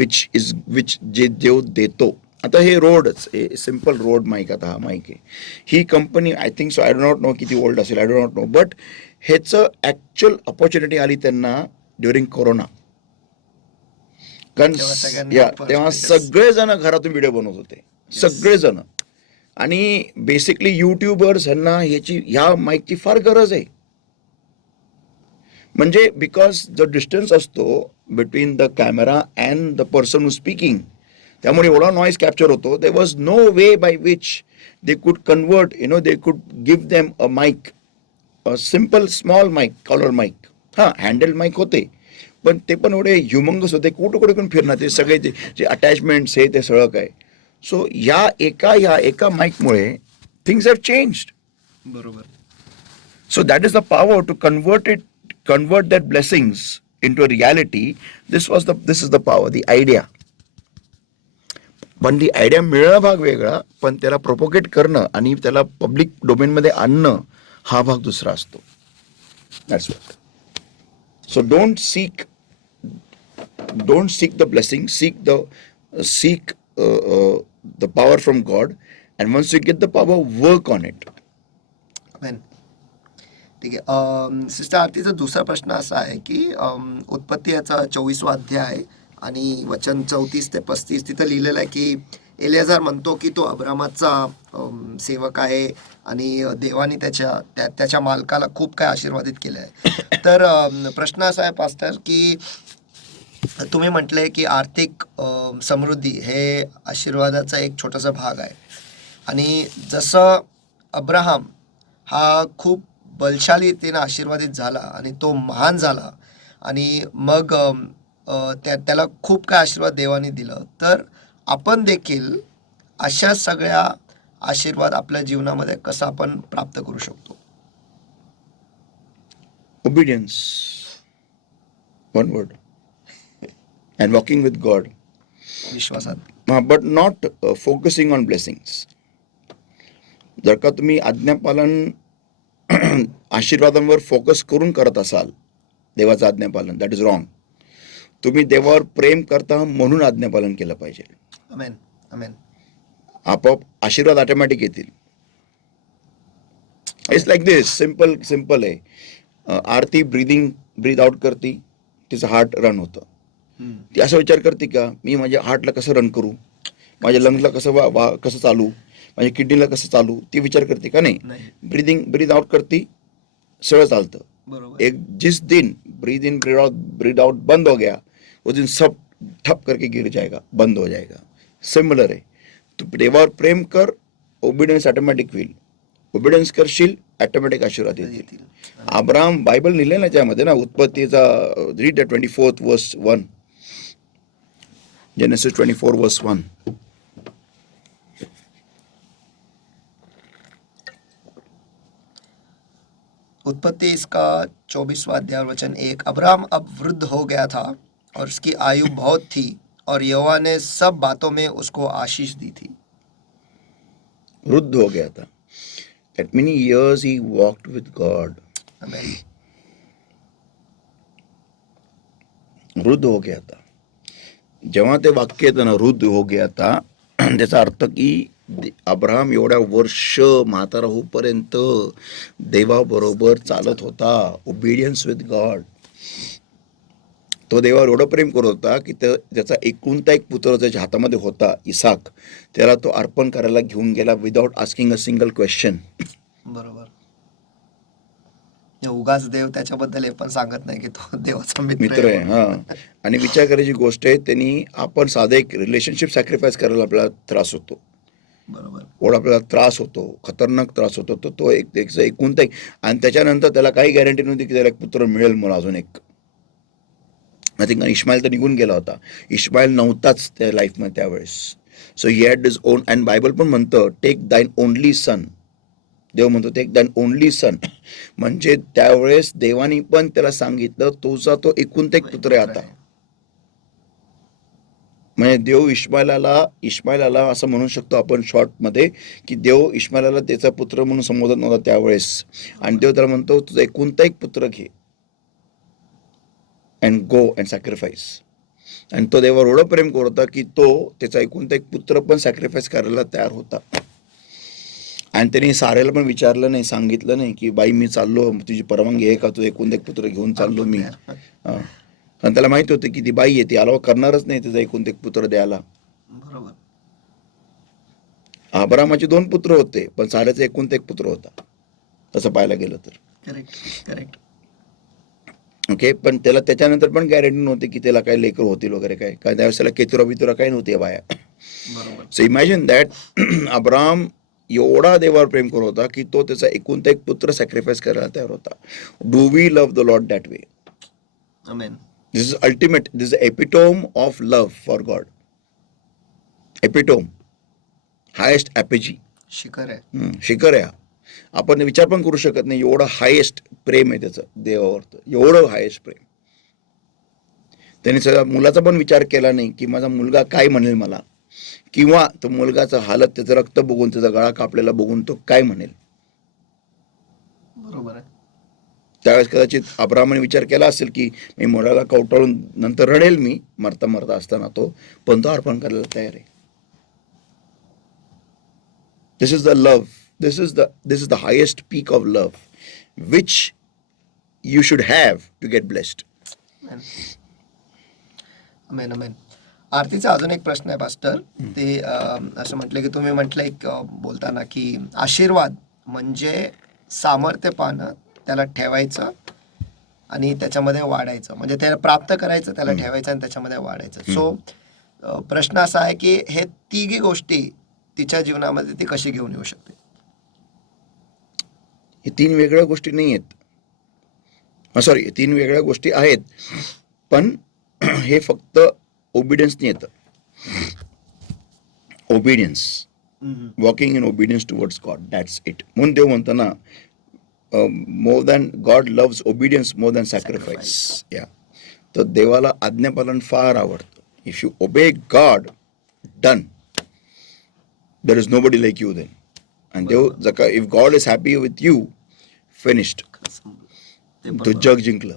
which जे देव देतो. आता हे रोडच simple road mic. आता हा mic आहे. ही company I think so, I do not know किती old असेल, I do not know, but ह्याचं ॲक्च्युअल ऑपॉर्च्युनिटी आली त्यांना ड्युरिंग कोरोना. कारण तेव्हा सगळ्यांना तेव्हा status. सगळेजण घरातून व्हिडिओ बनवत होते, सगळेजण. आणि बेसिकली युट्यूबर्स ह्यांना ह्या माईकची फार गरज आहे. म्हणजे बिकॉज द डिस्टन्स असतो between the camera and the person who speaking, त्यामुळे एवढा नॉईज कॅप्चर होतो. There was no way by which they could convert, they could give them a mic, a simple small mic, collar mic. हां, handle mic होते, पण ते पण एवढे humongous होते, कुठं कुठे फिरणार ते सगळे जे अटॅचमेंट्स हे ते सगळं काय. सो ह्या एका माईकमुळे थिंग्स हॅव चेंज्ड. बरोबर. So that is the power to convert that blessings into a reality. This is the power, the idea. पण ती आयडिया मिळणं भाग वेगळा, पण त्याला प्रोपोगेट करणं आणि त्याला पब्लिक डोमेनमध्ये आणणं हा भाग दुसरा असतो. That's what. So don't seek the blessing, seek the power from God, and once you get the power, work on it. Amen. ठीक आहे. सिस्टर आरतीचा दुसरा प्रश्न असा आहे की उत्पत्ती याचा 24वा अध्याय आणि वचन 34 ते 35 तिथं लिहिलेलं आहे की एलियाझार म्हणतो की तो अब्रामाचा सेवक आहे आणि देवाने त्याच्या मालकाला खूप काय आशीर्वादित केलं आहे. तर प्रश्न असा आहे पास्टर की तुम्ही म्हटले की आर्थिक समृद्धी हे आशीर्वादाचा एक छोटासा भाग आहे, आणि जसं अब्राहम हा खूप बलशालीतेनं आशीर्वादित झाला आणि तो महान झाला, आणि मग त्याला खूप काय आशीर्वाद देवाने दिलं, तर आपण देखील अशा सगळ्या आशीर्वाद आपल्या जीवनामध्ये कसा आपण प्राप्त करू शकतो? Obedience, one word, and walking with God, विश्वासात. but not focusing on blessings. जर का तुम्ही आज्ञापालन आशीर्वादांवर फोकस करून करत असाल, देवाचं आज्ञापालन, दॅट इज रॉंग. तुम्ही देवावर प्रेम करता म्हणून आज्ञापालन केलं पाहिजे. Amen, amen. आपोआप आशीर्वाद ऑटोमॅटिक येतील. इट्स लाईक दिस, सिम्पल आहे. आरती ब्रीद आउट करते, तिचं हार्ट रन होतं. ती असा विचार करते का, मी माझ्या हार्टला कसं रन करू, माझ्या लंग्सला कसं चालू, माझ्या किडनीला कसं चालू, ती विचार करते का? नाही. ब्रीद आउट करती, सरळ चालतं. जिस दिन ब्रीद इन ब्रीद आउट बंद हो गया, उस दिन सब ठप करके गिर जाएगा, बंद हो जाएगा. सिमिलर आहे. तू देवावर प्रेम कर, ओबिडियन्स ऑटोमॅटिक होईल. ओबिडियन्स करशील, ऑटोमॅटिक आशीर्वाद येतील. अब्राहम, बायबल लिहिलं ना त्यामध्ये ना, उत्पत्तीचा रीड 24 वर्स 1, जेनेसिस 24 वर्स 1. उत्पत्ति इसका 24वां अध्याय वचन 1, अब्राहम अब वृद्ध हो गया था और उसकी आयु बहुत थी, और यहोवा ने सब बातों में उसको आशीष दी थी. वृद्ध हो गया था. That many years he walked with God. Amen. वृद्ध हो गया था. जेव्हा ते वाक्य येतं ना, वृद्ध हो गया था, त्याचा अर्थ की अब्राहम एवढ्या वर्ष म्हातारा होईपर्यंत देवाबरोबर चालत होता. Obedience with God. तो देवावर एवढं प्रेम करत होता की त्याचा एकुलता एक पुत्र त्याच्या हातामध्ये होता, इसाक, त्याला तो अर्पण करायला घेऊन गेला without asking a single question. बरोबर. उगाच देव त्याच्याबद्दल हे पण सांगत नाही की तो देवाचा मित्र आहे. हा, आणि विचार करायची गोष्ट आहे, त्यांनी आपण साधं एक रिलेशनशिप सॅक्रिफाईस करायला आपल्याला त्रास होतो. बरोबर. एवढा आपल्याला त्रास होतो, खतरनाक त्रास होतो, तर तो एक एकूण ते, आणि त्याच्यानंतर त्याला काही गॅरंटी नव्हती की त्याला एक पुत्र मिळेल मला अजून एक. आय थिंक इश्माईल तर निघून गेला होता, इश्माईल नव्हताच त्या लाईफमध्ये त्यावेळेस. So he had his on, and Bible पण म्हणतं टेक दाईन ओनली सन. देव म्हणतो टेक दाईन ओनली सन, म्हणजे त्यावेळेस देवानी पण त्याला सांगितलं तुझा तो एकूण एक पुत्र आहे आता. म्हणजे देव इश्माईलाला असं म्हणू शकतो आपण शॉर्टमध्ये की देव इश्माईलाला त्याचा पुत्र म्हणून संबोधत नव्हता त्यावेळेस, आणि देव त्याला म्हणतो तुझा एकूणता एक पुत्र घे अँड गो अँड सॅक्रिफाईस. आणि तो देवावर एवढं प्रेम करत होता की तो त्याचा एकूणता एक पुत्र पण सॅक्रिफाईस करायला तयार होता. आणि त्यांनी सारेला पण विचारलं नाही, सांगितलं नाही की बाई मी चाललो, तुझी परवानगी आहे का, तू एकूण एक पुत्र घेऊन चाललो मी. कारण त्याला माहिती होतं की ती बाई आहे, ती अलावा करणारच नाही त्याचा एकूण एक पुत्र द्यायला. बरोबर. अब्रामाचे 2 पुत्र होते, पण साऱ्याचा एकूण एक पुत्र होता तसं पाहायला गेलं तर. Correct correct. ओके, पण त्याला त्याच्यानंतर पण गॅरंटी नव्हती की त्याला काही लेकर होतील वगैरे काय, कारण त्यावेळेस त्याला केतुरा बितुरा काही नव्हती बाया. बरोबर. सो इमॅजिन दॅट अब्राम एवढा देवावर प्रेम करत होता की तो त्याचा एकूण एक पुत्र सॅक्रिफाईस करायला तयार होता. Do we love the lord that way? Amen. This is ultimate, this is epitome of love for God. Epitome, highest apogee, शिखर आहे. शिखर आहे. आपण विचार पण करू शकत नाही एवढं हायेस्ट प्रेम आहे त्याचं देवावर, एवढं हायेस्ट प्रेम. त्याने सगळ्या मुलाचा पण विचार केला नाही की माझा मुलगा काय म्हणेल मला, किंवा तो मुलगाचा हालत, त्याचं रक्त बघून, त्याचा गळा कापलेला बघून तो काय म्हणेल. बरोबर आहे. त्यावेळेस कदाचित अब्रामाने विचार केला असेल की मी मुलाला कवटाळून नंतर रडेल मी मरता मरता असताना, तो पण तो अर्पण करायला तयार आहे. This is the love, this is the highest peak of love which you should have to get blessed. Amen amen. आरतीचा अजून एक प्रश्न आहे पास्टर. ते असं म्हटलं की तुम्ही म्हटलं एक बोलताना की आशीर्वाद म्हणजे सामर्थ्य पाहणं, त्याला ठेवायचं आणि त्याच्यामध्ये वाढायचं, म्हणजे त्याला प्राप्त करायचं, त्याला ठेवायचं आणि त्याच्यामध्ये वाढायचं. सो प्रश्न असा आहे की हे तिघी गोष्टी तिच्या जीवनामध्ये ती कशी घेऊन येऊ शकते? हे 3 वेगळ्या गोष्टी नाही आहेत, सॉरी 3 वेगळ्या गोष्टी आहेत, पण हे फक्त ओबिडियन्सने येतं. Obedience, walking in obedience towards God, that's it. म्हणून देव म्हणतो ना, more than God loves obedience more than sacrifice. Yeah, तर देवाला आज्ञापालन फार आवडतं. If you obey God, done, there is nobody like you then. आणि देव जर if God is happy with you, finished, तो जग जिंकलं.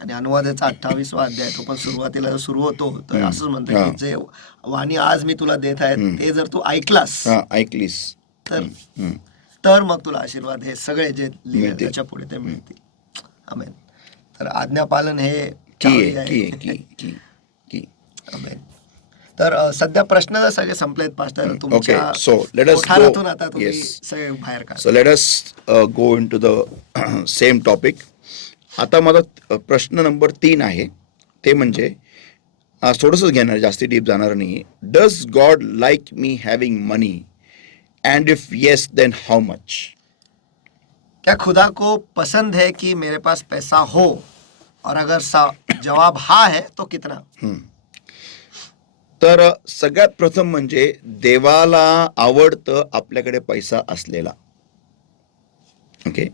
आणि अनुवादाचा 28वा अध्याय, तो पण सुरुवातीला सुरू होतो तर असंच म्हणतो की जे वाणी आज मी तुला देत आहे ते जर तू ऐकलास, ऐकलीस, तर मग तुला आशीर्वाद हे सगळे जे लिहिले त्याच्या पुढे ते मिळतील. आमेन. तर आज्ञापालन हे की आहे. आमेन. तर सध्या प्रश्न जर सगळे संपलेत पास्टर, तुमच्या so let us कोठारातून go. आता तुम्ही Yes. सगळे बाहेर काढा. So let us go into the same topic. आता माझा प्रश्न नंबर 3 आहे, ते म्हणजे थोडंसं घेणार, जास्ती डीप जाणार नाही. Does God like me having money, and if yes then how much? क्या खुदा को पसंद है कि मेरे पास पैसा हो, और अगर जवाब हा है तो कितना? तर सगळ्यात प्रथम म्हणजे देवाला आवडतं आपल्याकडे पैसा असलेला. ओके,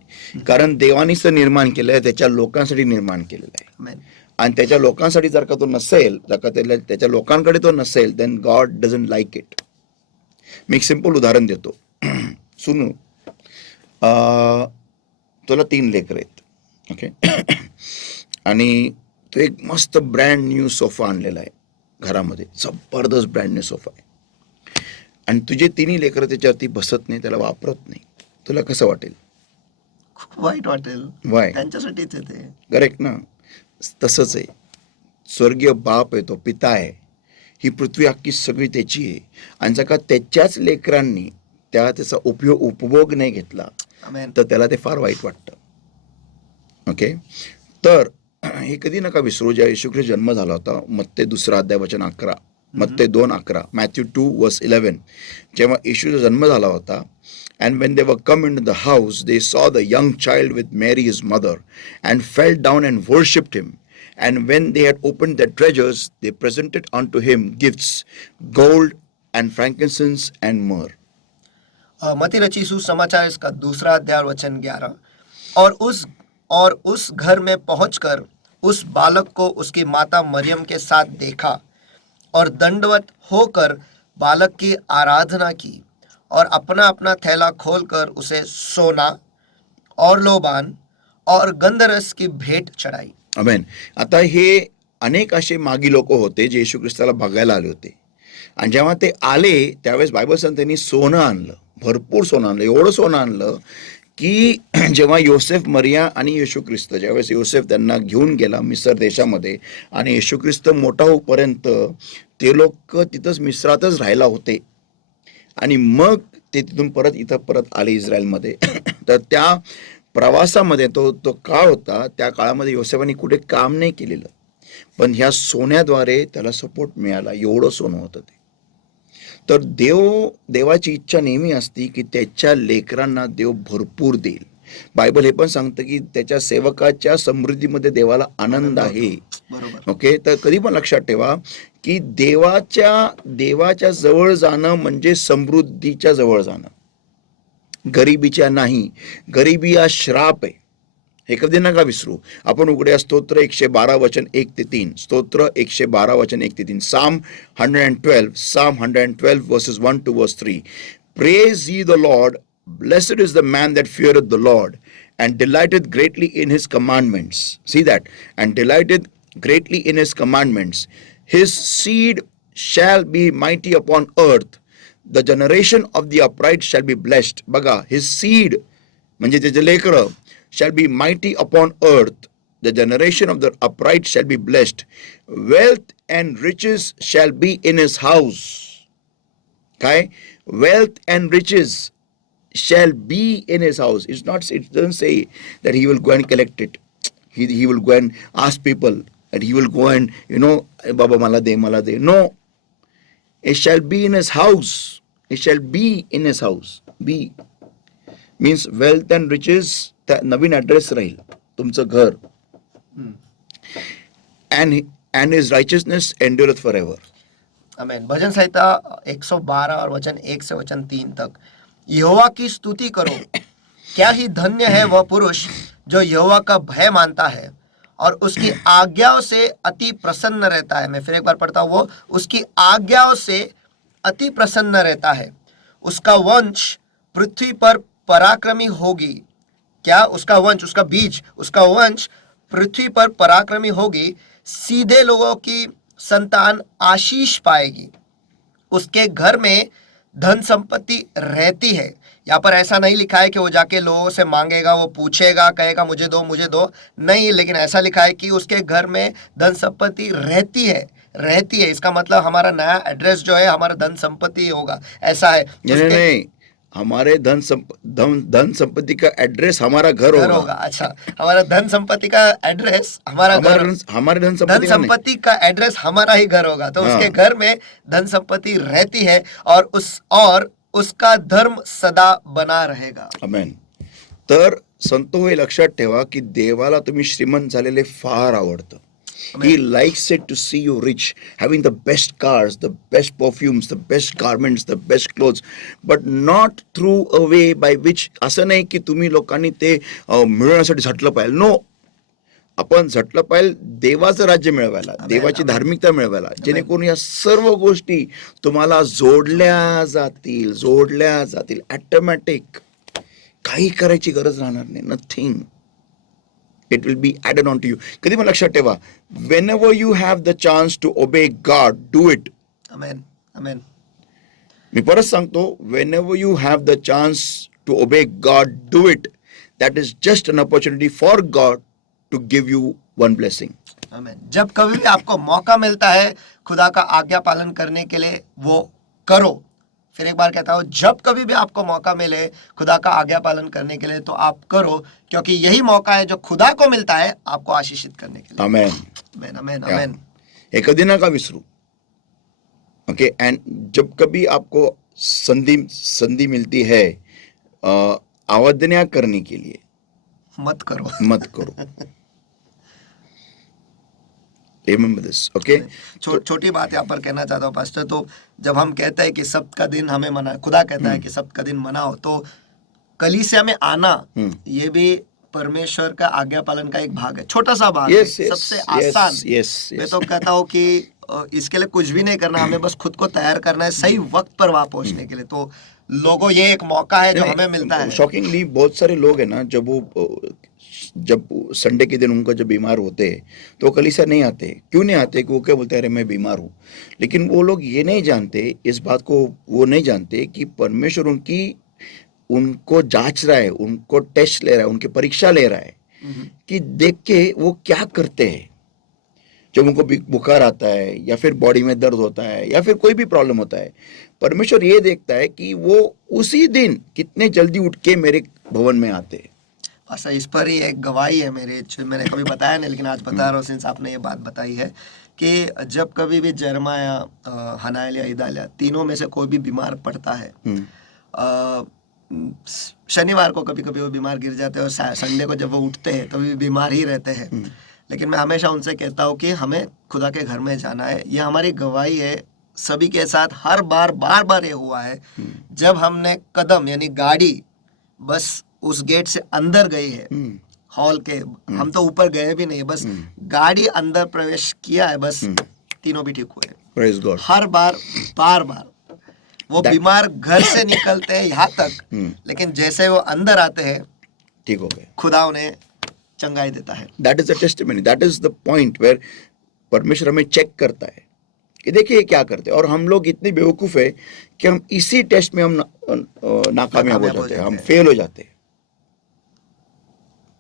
कारण देवानीच निर्माण केलं, त्याच्या लोकांसाठी निर्माण केलेलं आहे. आमेन. आणि त्याच्या लोकांसाठी जर का तो नसेल, जर का त्याच्या लोकांकडे तो नसेल, then God doesn't like it. मी एक सिंपल उदाहरण देतो. सुनू, तुला 3 लेकरं आहेत, ओके, आणि तो एक मस्त ब्रँड न्यू सोफा आणलेला आहे घरामध्ये, जबरदस्त ब्रँड न्यू सोफा आहे, आणि तुझे 3 लेकरं त्याच्यावरती बसत नाही, त्याला वापरत नाही. तुला कसं वाटेल? खूप वाईट वाटेल. वाय? त्यांच्यासाठीच आहे ते. करेक्ट ना? तसंच आहे. स्वर्गीय बाप आहे, तो पिता आहे, ही पृथ्वी अख्खी सगळी त्याची आहे, आणि जर का त्याच्याच लेकरांनी त्याचा उपभोग नाही घेतला, आमेन. तर त्याला ते फार वाईट वाटतं. ओके, तर हे कधी नका विसरू, जेव्हा येशू ख्रिस्त जन्म झाला होता, मत्ते 2 अध्याय वचन 11, मत्ते 2:11, मॅथ्यू 2:11. जेव्हा येशूचा जन्म झाला होता, and when they were come into the house, they saw the young child with Mary his mother, and fell down and worshipped him. And when they had opened their treasures, they presented unto him gifts, gold and frankincense and myrrh. मत्ती रची सुसमाचार इसका दूसरा अध्याय और वचन 11। और उस घर में पहुंचकर उस बालक को उसकी माता मरियम के साथ देखा और दंडवत होकर बालक की आराधना की और अपना अपना थैला खोलकर उसे सोना और लोबान और गंधरस की भेंट चढ़ाई। आमेन. आता हे अनेक असे मागी लोक होते जे येशू ख्रिस्ताला बघायला आले होते, आणि जेव्हा ते आले त्यावेळेस बायबल सांगते त्यांनी सोनं आणलं, भरपूर सोनं आणलं, एवढं सोनं आणलं की जेव्हा योसेफ, मरिया आणि येशू ख्रिस्त, ज्यावेळेस योसेफ त्यांना घेऊन गेला मिस्र देशामध्ये आणि येशू ख्रिस्त मोठा होईपर्यंत ते लोक तिथंच मिस्रातच राहायला होते, आणि मग ते तिथून परत इथं परत आले इस्रायलमध्ये. तर त्या प्रवासामध्ये तो काळ होता, त्या काळामध्ये योसेफाने कुठे काम नाही केलेलं, पण ह्या सोन्याद्वारे त्याला सपोर्ट मिळाला, एवढं सोनं होतं ते. तर देवाची इच्छा नेहमी असती की त्याच्या लेकरांना देव भरपूर देईल. बायबल हे पण सांगतं की त्याच्या सेवकाच्या समृद्धीमध्ये देवाला आनंद आहे. ओके, तर कधी पण लक्षात ठेवा की देवाच्या जवळ जाणं म्हणजे समृद्धीच्या जवळ जाणं, गरिबीच्या नाही. गरिबी हा श्राप आहे, हे कधी नका विसरू. आपण उघड्या स्तोत्र 112 वचन 1 ते 3, स्तोत्र 112 वचन 1 ते 3, Psalm 112 verses 1 to verse 3. Praise ye the Lord, blessed is the man that feareth the Lord, and delighteth greatly in his commandments. See that, and delighteth greatly in his commandments. His seed shall be mighty upon earth, the generation of the upright shall be blessed. बघा, his seed म्हणजे त्याचे लेकरं shall be mighty upon earth, the generation of the upright shall be blessed. Wealth and riches shall be in his house. Okay? Wealth and riches shall be in his house. It doesn't say that he will go and collect it. He will go and ask people, and he will go and, Baba mala de. No. It shall be in his house. It shall be in his house. Be means wealth and riches. त्या नवीन address राहील तुमचं घर. and his righteousness endureth forever. आमेन. भजन संहिता 112 और वचन 1 से वचन 3 तक। यहोवा की स्तुति करो, क्या ही धन्य है वह पुरुष जो यहोवा का भय मानता है और उसकी आज्ञाओं से अति प्रसन्न रहता है। मैं फिर एक बार पढ़ता हूँ, वो उसकी आज्ञाओं से अति प्रसन्न रहता है। उसका वंश पृथ्वी पर पराक्रमी होगी। क्या? उसका वंश, उसका बीज, उसका वंश पृथ्वी पर पराक्रमी होगी। सीधे लोगों की संतान आशीष पाएगी। उसके घर में धन संपत्ति रहती है। यहाँ पर ऐसा नहीं लिखा है कि वो जाके लोगों से मांगेगा, वो पूछेगा, कहेगा मुझे दो मुझे दो, नहीं, लेकिन ऐसा लिखा है कि उसके घर में धन संपत्ति रहती है। इसका मतलब हमारा नया एड्रेस जो है हमारा धन संपत्ति होगा, ऐसा है। नहीं, हमारे धन संपत्ति का एड्रेस हमारा घर होगा। अच्छा, हमारा धन संपत्ति का एड्रेस हमारा घर, हमारे धन संपत्ति का एड्रेस हमारा ही घर होगा। तो उसके घर में धन संपत्ति रहती है और उसका धर्म सदा बना रहेगा। आमेन. तर संतो, हे लक्षात ठेवा की देवाला तुम्ही श्रीमंत झालेले फार आवडतं. He likes it to see you rich, having the best cars, the best perfumes, the best garments, the best clothes, but not through a way by which, असं नाही की तुम्ही लोकांनी ते मिळवण्यासाठी झटलं पाहिजे. नो, आपण झटलं पाहिजे देवाचं राज्य मिळवायला, देवाची धार्मिकता मिळवायला, जेणेकरून या सर्व गोष्टी तुम्हाला जोडल्या जातील ऑटोमॅटिक. काही करायची गरज राहणार नाही, nothing. It will be added on to you. कधी पण लक्षात ठेवा, whenever you have the chance to obey God, do it. Amen. Amen. मी परत सांगतो, whenever you have the chance to obey God, do it. That is just an opportunity for God to give you one blessing. Amen. जब कभी भी आपको मौका मिलता है खुदा का आज्ञा पालन करने के लिए, वो करो। फिर एक बार कहता हूँ, जब कभी भी आपको मौका मिले खुदा का आज्ञा पालन करने के लिए, तो आप करो, क्योंकि यही मौका है जो खुदा को मिलता है आपको आशीषित करने के लिए. आमेन. आमेन. आमेन. आमेन. हे कधी नका विसरू. ओके, एंड जब कभी आपको संधि संधि मिलती है अवज्ञा करने के लिए, मत करो। मत करो। रिमेंबर दिस, ओके। छोटी बात यहाँ पर कहना चाहता हूँ पास्टर, तो जब हम कहते हैं कि सब्त का दिन हमें मना, खुदा कहता है कि सब्त का दिन मनाओ, तो कलीसिया में आना ये भी परमेश्वर का आज्ञा पालन का एक भाग है, छोटा सा भाग है, सबसे आसान। मैं तो कहता हूँ कि इसके लिए कुछ भी नहीं करना, हमें बस खुद को तैयार करना है सही वक्त पर वहां पहुंचने के लिए। तो लोगों, ये एक मौका है जो हमें मिलता है। शॉकिंगली बहुत सारे लोग हैं ना, जब संडे के दिन उनका जब बीमार होते हैं तो वो कलीसिया नहीं आते। क्यों नहीं आते? कि वो क्या बोलते हैं, अरे मैं बीमार हूँ। लेकिन वो लोग ये नहीं जानते, इस बात को वो नहीं जानते कि परमेश्वर उनको जांच रहा है, उनको टेस्ट ले रहा है, उनकी परीक्षा ले रहा है कि देख के वो क्या करते हैं। जब उनको बुखार आता है या फिर बॉडी में दर्द होता है या फिर कोई भी प्रॉब्लम होता है, परमेश्वर ये देखता है कि वो उसी दिन कितने जल्दी उठ के मेरे भवन में आते हैं। अच्छा, इस पर ही एक गवाही है मेरे, जो मैंने कभी बताया नहीं लेकिन आज बता रहा हूँ, सिंस आपने ये बात बताई है, कि जब कभी भी जरमाया, हनायल या इदालिया, तीनों में से कोई भी बीमार पड़ता है, शनिवार को कभी कभी वो बीमार गिर जाते हैं और संडे को जब वो उठते हैं तो भी बीमार ही रहते हैं। लेकिन मैं हमेशा उनसे कहता हूँ कि हमें खुदा के घर में जाना है। ये हमारी गवाही है सभी के साथ, हर बार बार बार ये हुआ है। जब हमने कदम यानी गाड़ी बस उस गेट से अंदर गई है हॉल के, हम तो ऊपर गए भी नहीं, बस गाड़ी अंदर प्रवेश किया है, बस तीनों भी ठीक हुए। Praise God. हर बार बार बार वो बीमार घर से निकलते हैं यहाँ तक, लेकिन जैसे वो अंदर आते हैं ठीक हो गए, खुदा उन्हें चंगाई देता है। That is the testimony, that is the point where परमेश्वर हमें चेक करता है कि देखिए क्या करते हैं। और हम लोग इतने बेवकूफ है कि हम इसी टेस्ट में हम नाकामयाब हो जाते हैं, हम फेल हो जाते हैं।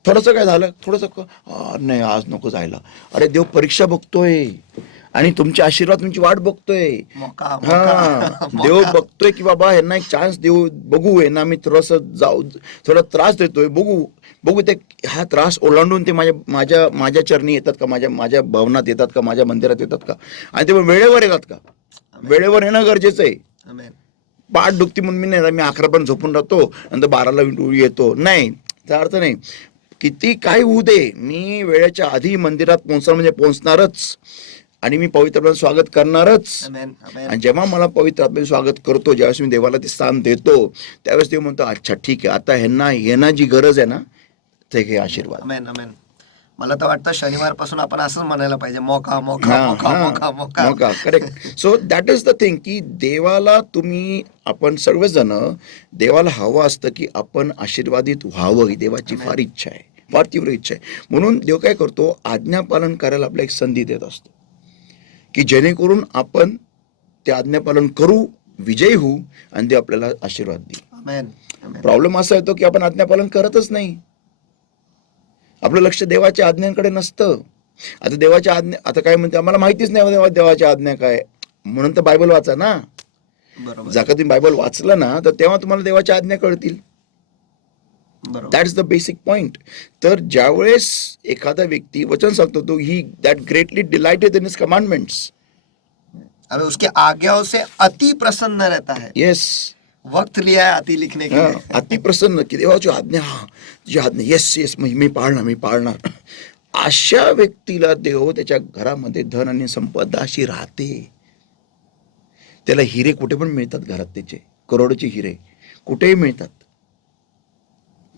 थोडंसं काय झालं, थोडंसं नाही आज नको जायला, अरे देव परीक्षा बघतोय आणि तुमचे आशीर्वाद, तुमची वाट बघतोय। हा, देव बघतोय की बाबा यांना एक चान्स देऊ, बघू यांना मी थोडंसं जाऊ, थोडा त्रास देतोय, बघू ते हा त्रास ओलांडून ते माझ्या चरणी येतात का, माझ्या भवनात येतात का, माझ्या मंदिरात येतात का, आणि ते वेळेवर येतात का। वेळेवर येणं गरजेचं आहे। पाठ दुखती म्हणून मी 11 पण झोपून राहतो नंतर 12ला येतो, नाही, त्याचा अर्थ नाही। किती काय होऊ दे, मी वेळेच्या आधी मंदिरात पोहोचणार म्हणजे पोहोचणारच, आणि मी पवित्र आत्म्याने स्वागत करणारच। आणि जेव्हा मला पवित्र आत्म्याने स्वागत करतो, ज्यावेळेस मी देवाला ते स्थान देतो, त्यावेळेस देव म्हणतो अच्छा ठीक आहे, आता ह्यांना जी गरज आहे ना ते घे आशीर्वाद। आमेन आमेन। मला तर वाटतं शनिवारपासून आपण असंच म्हणायला पाहिजे, मौका मौका मौका मौका मौका मौका, correct. So that is the thing की देवाला आपण सर्वजण देवाला हवं असतं की आपण आशीर्वादित व्हावं, ही देवाची फार इच्छा आहे, फार तीव्र इच्छा आहे। म्हणून देव काय करतो, आज्ञापालन करायला आपल्याला एक संधी देत असतो की जेणेकरून आपण ते आज्ञापालन करू, विजयी होऊ आणि ते आपल्याला आशीर्वाद देईल। प्रॉब्लेम असा येतो की आपण आज्ञापालन करतच नाही, आपलं लक्ष देवाच्या आज्ञांकडे नसतं। आता देवाच्या आज्ञा, आता काय म्हणते, आम्हाला माहितीच नाही देवाच्या आज्ञा काय, म्हणून तर बायबल वाचा ना। जर का तुम्ही बायबल वाचलं ना तर तेव्हा तुम्हाला देवाच्या आज्ञा कळतील। That is the basic point. तर ज्यावेळेस एखादा व्यक्ती वचन सांगतो तो he that greatly delighted in his commandments, अबे उसके आज्ञाओं से अति प्रसन्न रहता है। यस, वक्त लिया है अति लिखने के लिए। अति प्रसन्न की देवाची आज्ञा, जी आज्ञा, येस येस मी पाळणार। अशा व्यक्तीला देव त्याच्या घरामध्ये धन आणि संपदा अशी राहते। त्याला हिरे कुठे पण मिळतात, घरात त्याचे करोडोचे हिरे कुठेही मिळतात।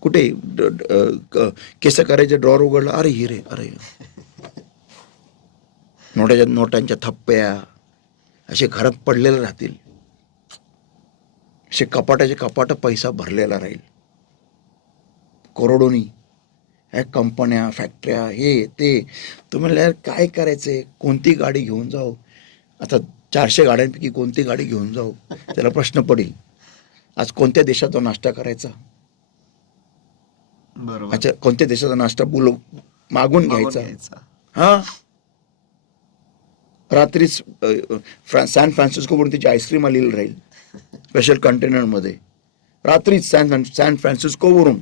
कुठे केस करायचे ड्रॉर उघडला, अरे हिरे, अरे नोटांच्या थप्प्या असे घरात पडलेले राहतील, असे कपाट पैसा भरलेला राहील करोडोनी। ह्या कंपन्या, फॅक्टऱ्या, हे ते, तुम्हाला यार काय करायचंय, कोणती गाडी घेऊन जाऊ, आता 400 गाड्यांपैकी कोणती गाडी घेऊन जाऊ, त्याला प्रश्न पडेल। आज कोणत्या देशाचा नाश्ता करायचा, बरोबर, अच्छा कोणत्या देशाचा नाश्ता मागून घ्यायचा। हा, रात्रीच सॅन फ्रान्सिस्कोवरून त्याची आईस्क्रीम आलेली राहील स्पेशल कंटेनरमध्ये, रात्रीच सॅन फ्रान्सिस्कोवरून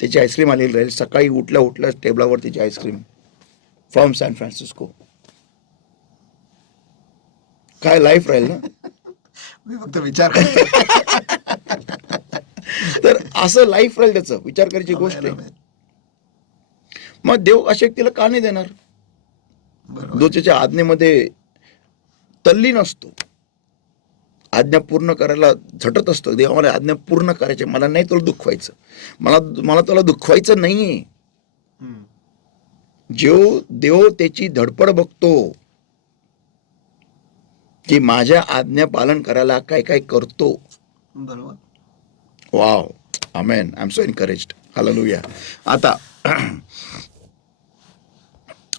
त्याची आईस्क्रीम आलेली राहील, सकाळी उठल्या टेबलावर त्याची आईस्क्रीम फ्रॉम सॅन फ्रान्सिस्को। काय लाईफ राहील ना. मी फक्त विचार करतो. तर असं लाईफ राहील, त्याचं विचार करायची गोष्ट आहे. Amen. मग देव अशा व्यक्तीला का नाही देणार बरोबर. जो त्याच्या आज्ञेमध्ये तल्लीन असतो, आज्ञा पूर्ण करायला झटत असतो. देवा मला आज्ञा पूर्ण करायचे, मला नाही तुला दुखवायचं, मला तुला दुखवायचं नाहीये. हम्म. जो देव त्याची धडपड बघतो की माझ्या आज्ञा पालन करायला काय काय करतो. बरोबर. Wow, amen. I am so encouraged. Hallelujah. आता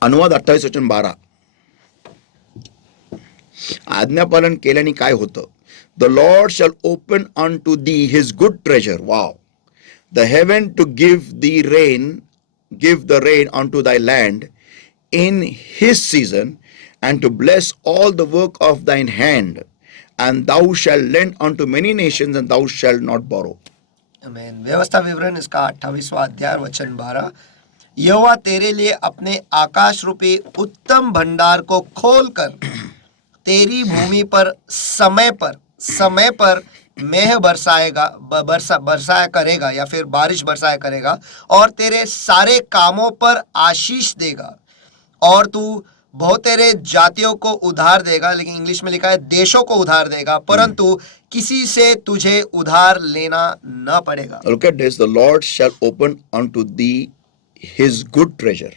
अनुवाद 28:12. आज्ञापालन केल्याने काय होतं? The Lord shall open unto thee his good treasure. Wow. The heaven to give the rain unto thy land in his season, and to bless all the work of thine hand, and thou shalt lend unto many nations, and thou shalt not borrow. आमीन. व्यवस्था विवरण इसका 28वां अध्याय वचन 12. यहोवा तेरे लिए अपने आकाश रूपी उत्तम भंडार को खोलकर तेरी भूमि पर समय पर मेह बरसाया करेगा या फिर बारिश बरसाया करेगा, और तेरे सारे कामों पर आशीष देगा, और तू बहुतेरे जातियों को उधार देगा. लेकिन इंग्लिश में लिखा है देशों को उधार देगा, परंतु किसी से तुझे उधार लेना न पड़ेगा. Look at this. The Lord shall open unto thee his good treasure.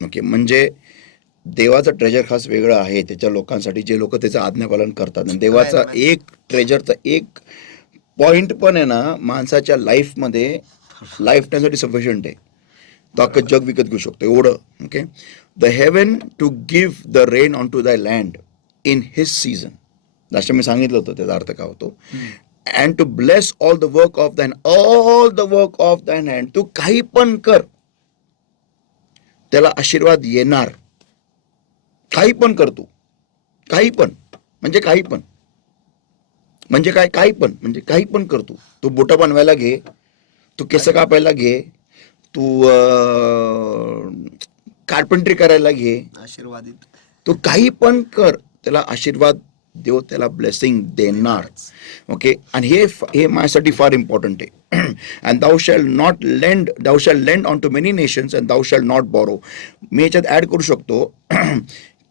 Okay, म्हणजे देवाचं ट्रेजर खास वेगळं आहे त्याच्या लोकांसाठी, जे लोक त्याचं आज्ञापालन करतात. आणि देवाचा एक ट्रेजरचा एक पॉइंट पण आहे ना, माणसाच्या लाईफमध्ये लाईफ टाईमसाठी सफिशियंट आहे. तो अख्खं जग विकत घेऊ शकतो एवढं. Okay. The heaven to give the rain unto thy land in his season. जसं मी सांगितलं होतं त्याचा अर्थ काय होतो. And to bless all the work of thine hand. तू काही पण कर, त्याला आशीर्वाद येणार. काही पण कर तू, काही पण म्हणजे काही पण म्हणजे काय, काही पण म्हणजे काही पण कर तू. तू बोटं बनवायला घे, तू केस कापायला घे, तू कार्पेंट्री करायला घे, आशीर्वादित. तू काही पण कर, त्याला आशीर्वाद देव त्याला ब्लेसिंग देणार. ओके. आणि हे माझ्यासाठी फार इम्पॉर्टंट आहे. And thou shalt lend unto many nations and thou shalt not borrow. मी याच्यात ऍड करू शकतो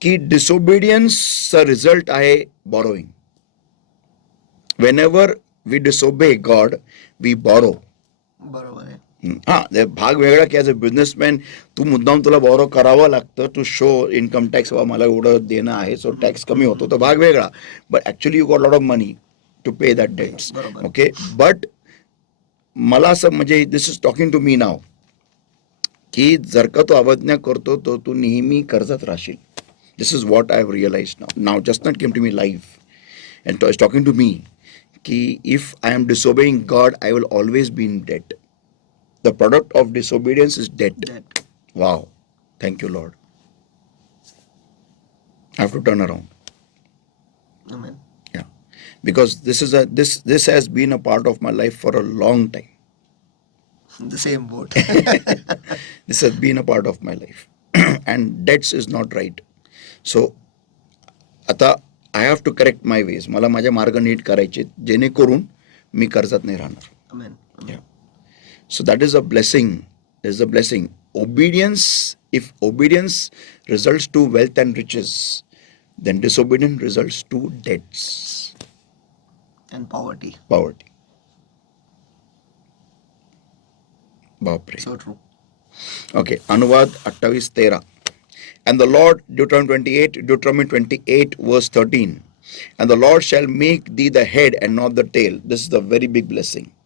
की डिसोबिडियन्सचा रिझल्ट आहे borrowing. Whenever we disobey God we borrow. बरोबर आहे. हा, भाग वेगळा की ॲज अ बिझनेसमॅन तू मुद्दाम तुला बॉरो करावं लागतं टू शो इन्कम टॅक्स, मला एवढं देणं आहे सो टॅक्स कमी होतो, तो भाग वेगळा. But actually you got lot of money to pay that debts. Okay. But मला असं म्हणजे this is talking to me नाव की जर का तू अवज्ञा करतो तर तू नेहमी कर्जात राहशील. This is what I have realise now just not came to me live and is talking to me की if I am disobeying God I will always be in debt. The product of disobedience is debt. Wow. Thank you, Lord. I have to turn around. Amen. Yeah. Because this has been a part of my life for a long time. The same boat. This has been a part of my life. And debts is not right. So, आता I have to correct my ways. मला माझे मार्ग नीट करायचे जेणेकरून मी कर्जात नाही राहणार. Amen. Yeah. So that is a blessing. There is a blessing. Obedience, if obedience results to wealth and riches, then disobedience results to debts. And poverty. Poverty. Bapre. So true. Okay. Anuvad 28:13. And the Lord, Deuteronomy 28 verse 13. And the Lord shall make thee the head and not the tail. This is the very big blessing.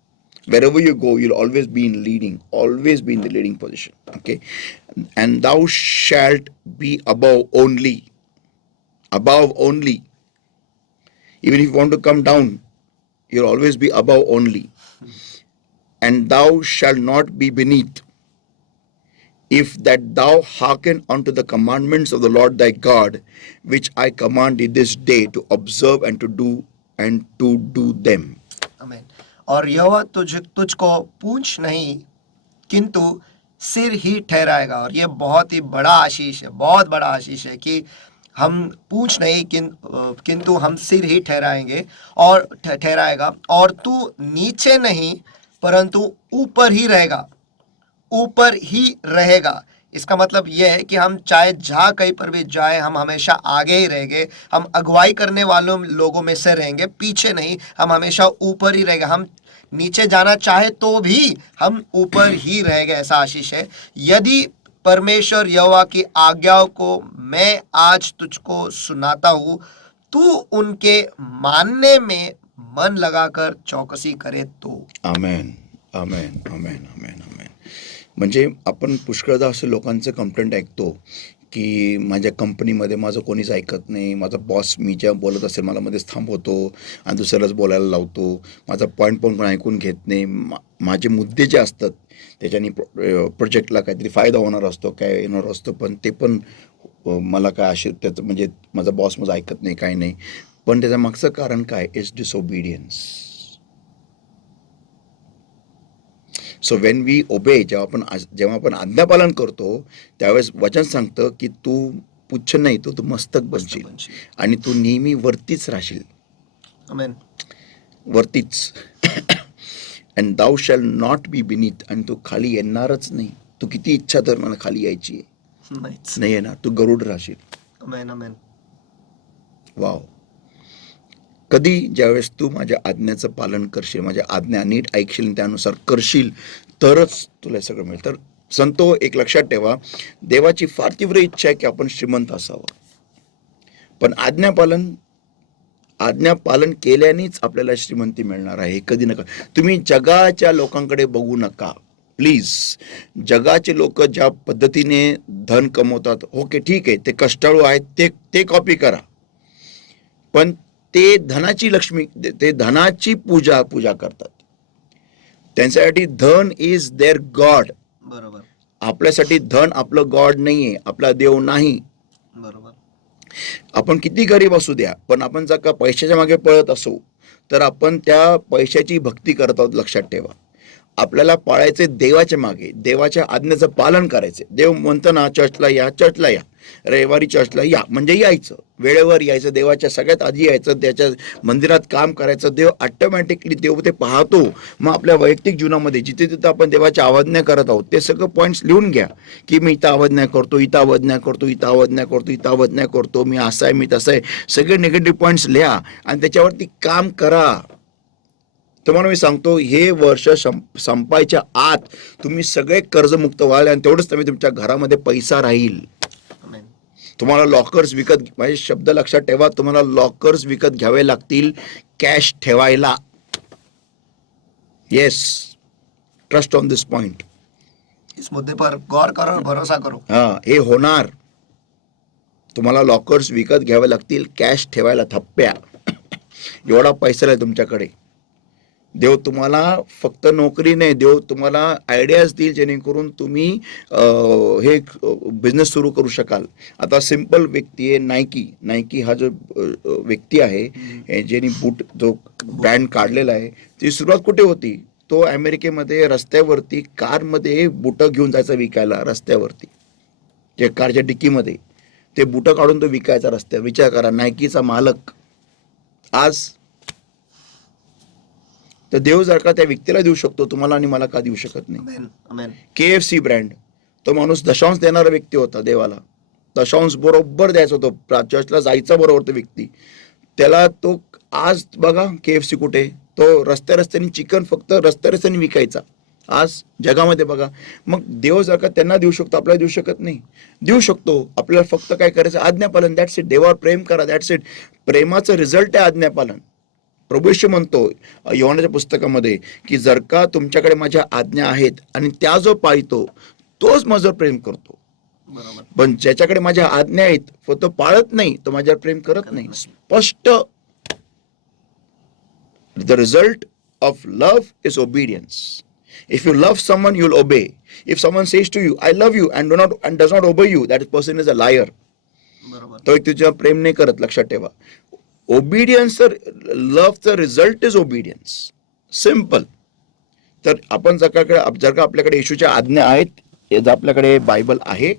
Wherever you go, you'll always be in the leading position. Okay. And thou shalt be above only. Even if you want to come down, you'll always be above only. And thou shalt not be beneath. If that thou hearken unto the commandments of the Lord thy God, which I command thee this day to observe and to do them. Amen. और यहोवा तुझको पूंछ नहीं किंतु सिर ही ठहराएगा. और ये बहुत ही बड़ा आशीष है, बहुत बड़ा आशीष है कि हम पूछ नहीं किंतु हम सिर ही ठहराएंगे और ठहराएगा, और तू नीचे नहीं परंतु ऊपर ही रहेगा, ऊपर ही रहेगा। इसका मतलब यह है कि हम चाहे जहाँ कहीं पर भी जाए, हम हमेशा आगे ही रहेंगे, हम अगुवाई करने वालों लोगों में से रहेंगे, पीछे नहीं, हम हमेशा ऊपर ही रहेंगे। हम नीचे जाना चाहे तो भी हम ऊपर ही रहेंगे, ऐसा आशीष है। यदि परमेश्वर यहोवा की आज्ञाओं को मैं आज तुझको सुनाता हूँ, तू उनके मानने में मन लगाकर चौकसी करे तो। आमेन, आमेन, आमेन, आमेन, आमेन. म्हणजे आपण पुष्कळदा असे लोकांचे कंप्लेंट ऐकतो की माझ्या कंपनीमध्ये माझं कोणीच ऐकत नाही, माझा बॉस मी जेव्हा बोलत असेल मला मध्येच थांबवतो आणि दुसऱ्यालाच बोलायला लावतो, माझा पॉईंट पण कोण ऐकून घेत नाही, माझे मुद्दे जे असतात त्याच्याने प्रोजेक्टला काहीतरी फायदा होणार असतो, काय येणार असतो, पण ते पण मला काय असे त्याचं म्हणजे माझा बॉस माझं ऐकत नाही, काय नाही. पण त्याच्या मागचं कारण काय? Is disobedience. So when we obey, जेव्हा आपण आज्ञापालन करतो त्यावेळेस वचन सांगतं की तू पुच्छ नाही, तू मस्तक बनशील आणि तू नेहमी वरतीच राहशील. आमेन. वरतीच. And thou shalt not be beneath, आणि तू खाली येणारच नाही. तू किती इच्छा तर मला खाली यायची नाही येणार, तू गरुड राहशील. आमेन, आमेन. वाव. कधी ज्यावेळेस तू माझ्या आज्ञाचं पालन करशील, माझ्या आज्ञा नीट ऐकशील, त्यानुसार करशील, तरच तुला सगळं मिळेल. तर संतो, एक लक्षात ठेवा, देवाची फार तीव्र इच्छा आहे की आपण श्रीमंत असावं, पण आज्ञापालन केल्यानेच आपल्याला श्रीमंती मिळणार आहे. हे कधी नका. तुम्ही जगाच्या लोकांकडे बघू नका प्लीज. जगाचे लोक ज्या पद्धतीने धन कमवतात, ओके ठीक आहे, ते कष्टाळू आहेत, ते कॉपी करा, पण ते धनाची लक्ष्मी, ते धनाची पूजा करतात. त्यांच्यासाठी धन इज देअर गॉड. बरोबर. आपल्यासाठी धन आपलं गॉड नाहीये, आपला देव नाही. बरोबर. आपण किती गरीब असू द्या, पण आपण जर का पैशाच्या मागे पळत असू तर आपण त्या पैशाची भक्ती करत आहोत. लक्षात ठेवा, आपल्याला पाळायचे देवाच्या मागे, देवाच्या आज्ञेचं पालन करायचे. देव म्हणतं ना, चर्चला या, रविवारी चर्चला या, म्हणजे यायचं, वेळेवर यायचं, देवाच्या सगळ्यात आधी यायचं, त्याच्या मंदिरात काम करायचं. देव ऑटोमॅटिकली देव ते पाहतो. मग आपल्या वैयक्तिक जीवनामध्ये जिथे तिथं आपण देवाच्या आवाजण्या करत आहोत, ते सगळं पॉईंट्स लिहून घ्या की मी इथं आवाजण्या करतो, इथं आवाजण्या करतो, इथं आवाजण्या करतो, इथं आवाजण्या करतो, मी असं आहे, मी तसं आहे, सगळे निगेटिव्ह पॉईंट्स लिहा आणि त्याच्यावरती काम करा. तुम्हाला मी सांगतो, हे वर्ष संपायच्या आत तुम्ही सगळे कर्जमुक्त व्हाल आणि तेवढंच तुम्ही तुमच्या घरामध्ये पैसा राहील. तुम्हाला लॉकर्स विकत, माझे शब्द लक्षात ठेवा, तुम्हाला लॉकर्स विकत घ्यावे लागतील कॅश ठेवायला. Yes, trust on this point. इस मुद्दे पर गौर करो, भरोसा करो. हे होणार. तुम्हाला लॉकर्स विकत घ्यावे लागतील कॅश ठेवायला, थप्प्या. एवढा पैसा आहे तुमच्याकडे. देव तुम्हाला फक्त नोकरी नाही, देव तुम्हाला आयडियाज देईल जेणेकरून तुम्ही हे बिझनेस सुरू करू शकाल. आता सिंपल व्यक्ती आहे, नायकी हा जो व्यक्ती आहे, ज्यांनी बूट जो ब्रँड काढलेला आहे, ती सुरुवात कुठे होती? तो अमेरिकेमध्ये रस्त्यावरती कारमध्ये बुटं घेऊन जायचा विकायला, रस्त्यावरती जे कारच्या डिक्कीमध्ये ते बुटं काढून तो विकायचा रस्त्यावर. विचार करा, नायकीचा मालक. आज तर देव जर का त्या व्यक्तीला देऊ शकतो, तुम्हाला आणि मला का देऊ शकत नाही? KFC ब्रँड, तो माणूस दशांश देणारा व्यक्ती होता देवाला, दशांश बरोबर द्यायचा होतो, चर्चला जायचा बरोबर तो व्यक्ती. त्याला तो आज बघा KFC कुठे, तो रस्त्याने चिकन फक्त रस्त्याने विकायचा. आज जगामध्ये बघा. मग देव जर का त्यांना देऊ शकतो, आपल्याला देऊ शकत नाही? देऊ शकतो. आपल्याला फक्त काय करायचं? आज्ञापालन. That's it. देवावर प्रेम करा, दॅट्स इट. प्रेमाचं रिझल्ट आहे आज्ञापालन. प्रभू येशू म्हणतो योहानाच्या पुस्तकामध्ये की जर का तुमच्याकडे माझ्या आज्ञा आहेत आणि त्या जो पाळतो तोच माझ्यावर प्रेम करतो. पण ज्याच्याकडे माझ्या आज्ञा आहेत तो पाळत नाही, तो माझ्यावर प्रेम करत नाही. स्पष्ट. The result of love is obedience. If you love someone you will obey. If someone says to you I love you and does not obey you, that person is a liar. तो एक तुझ्यावर प्रेम नाही करत. लक्षात ठेवा. Obedience, लव्हचं result is obedience. Simple. तर आपण जर का आपल्याकडे येशूच्या आज्ञा आहेत, जर आपल्याकडे बायबल आहे,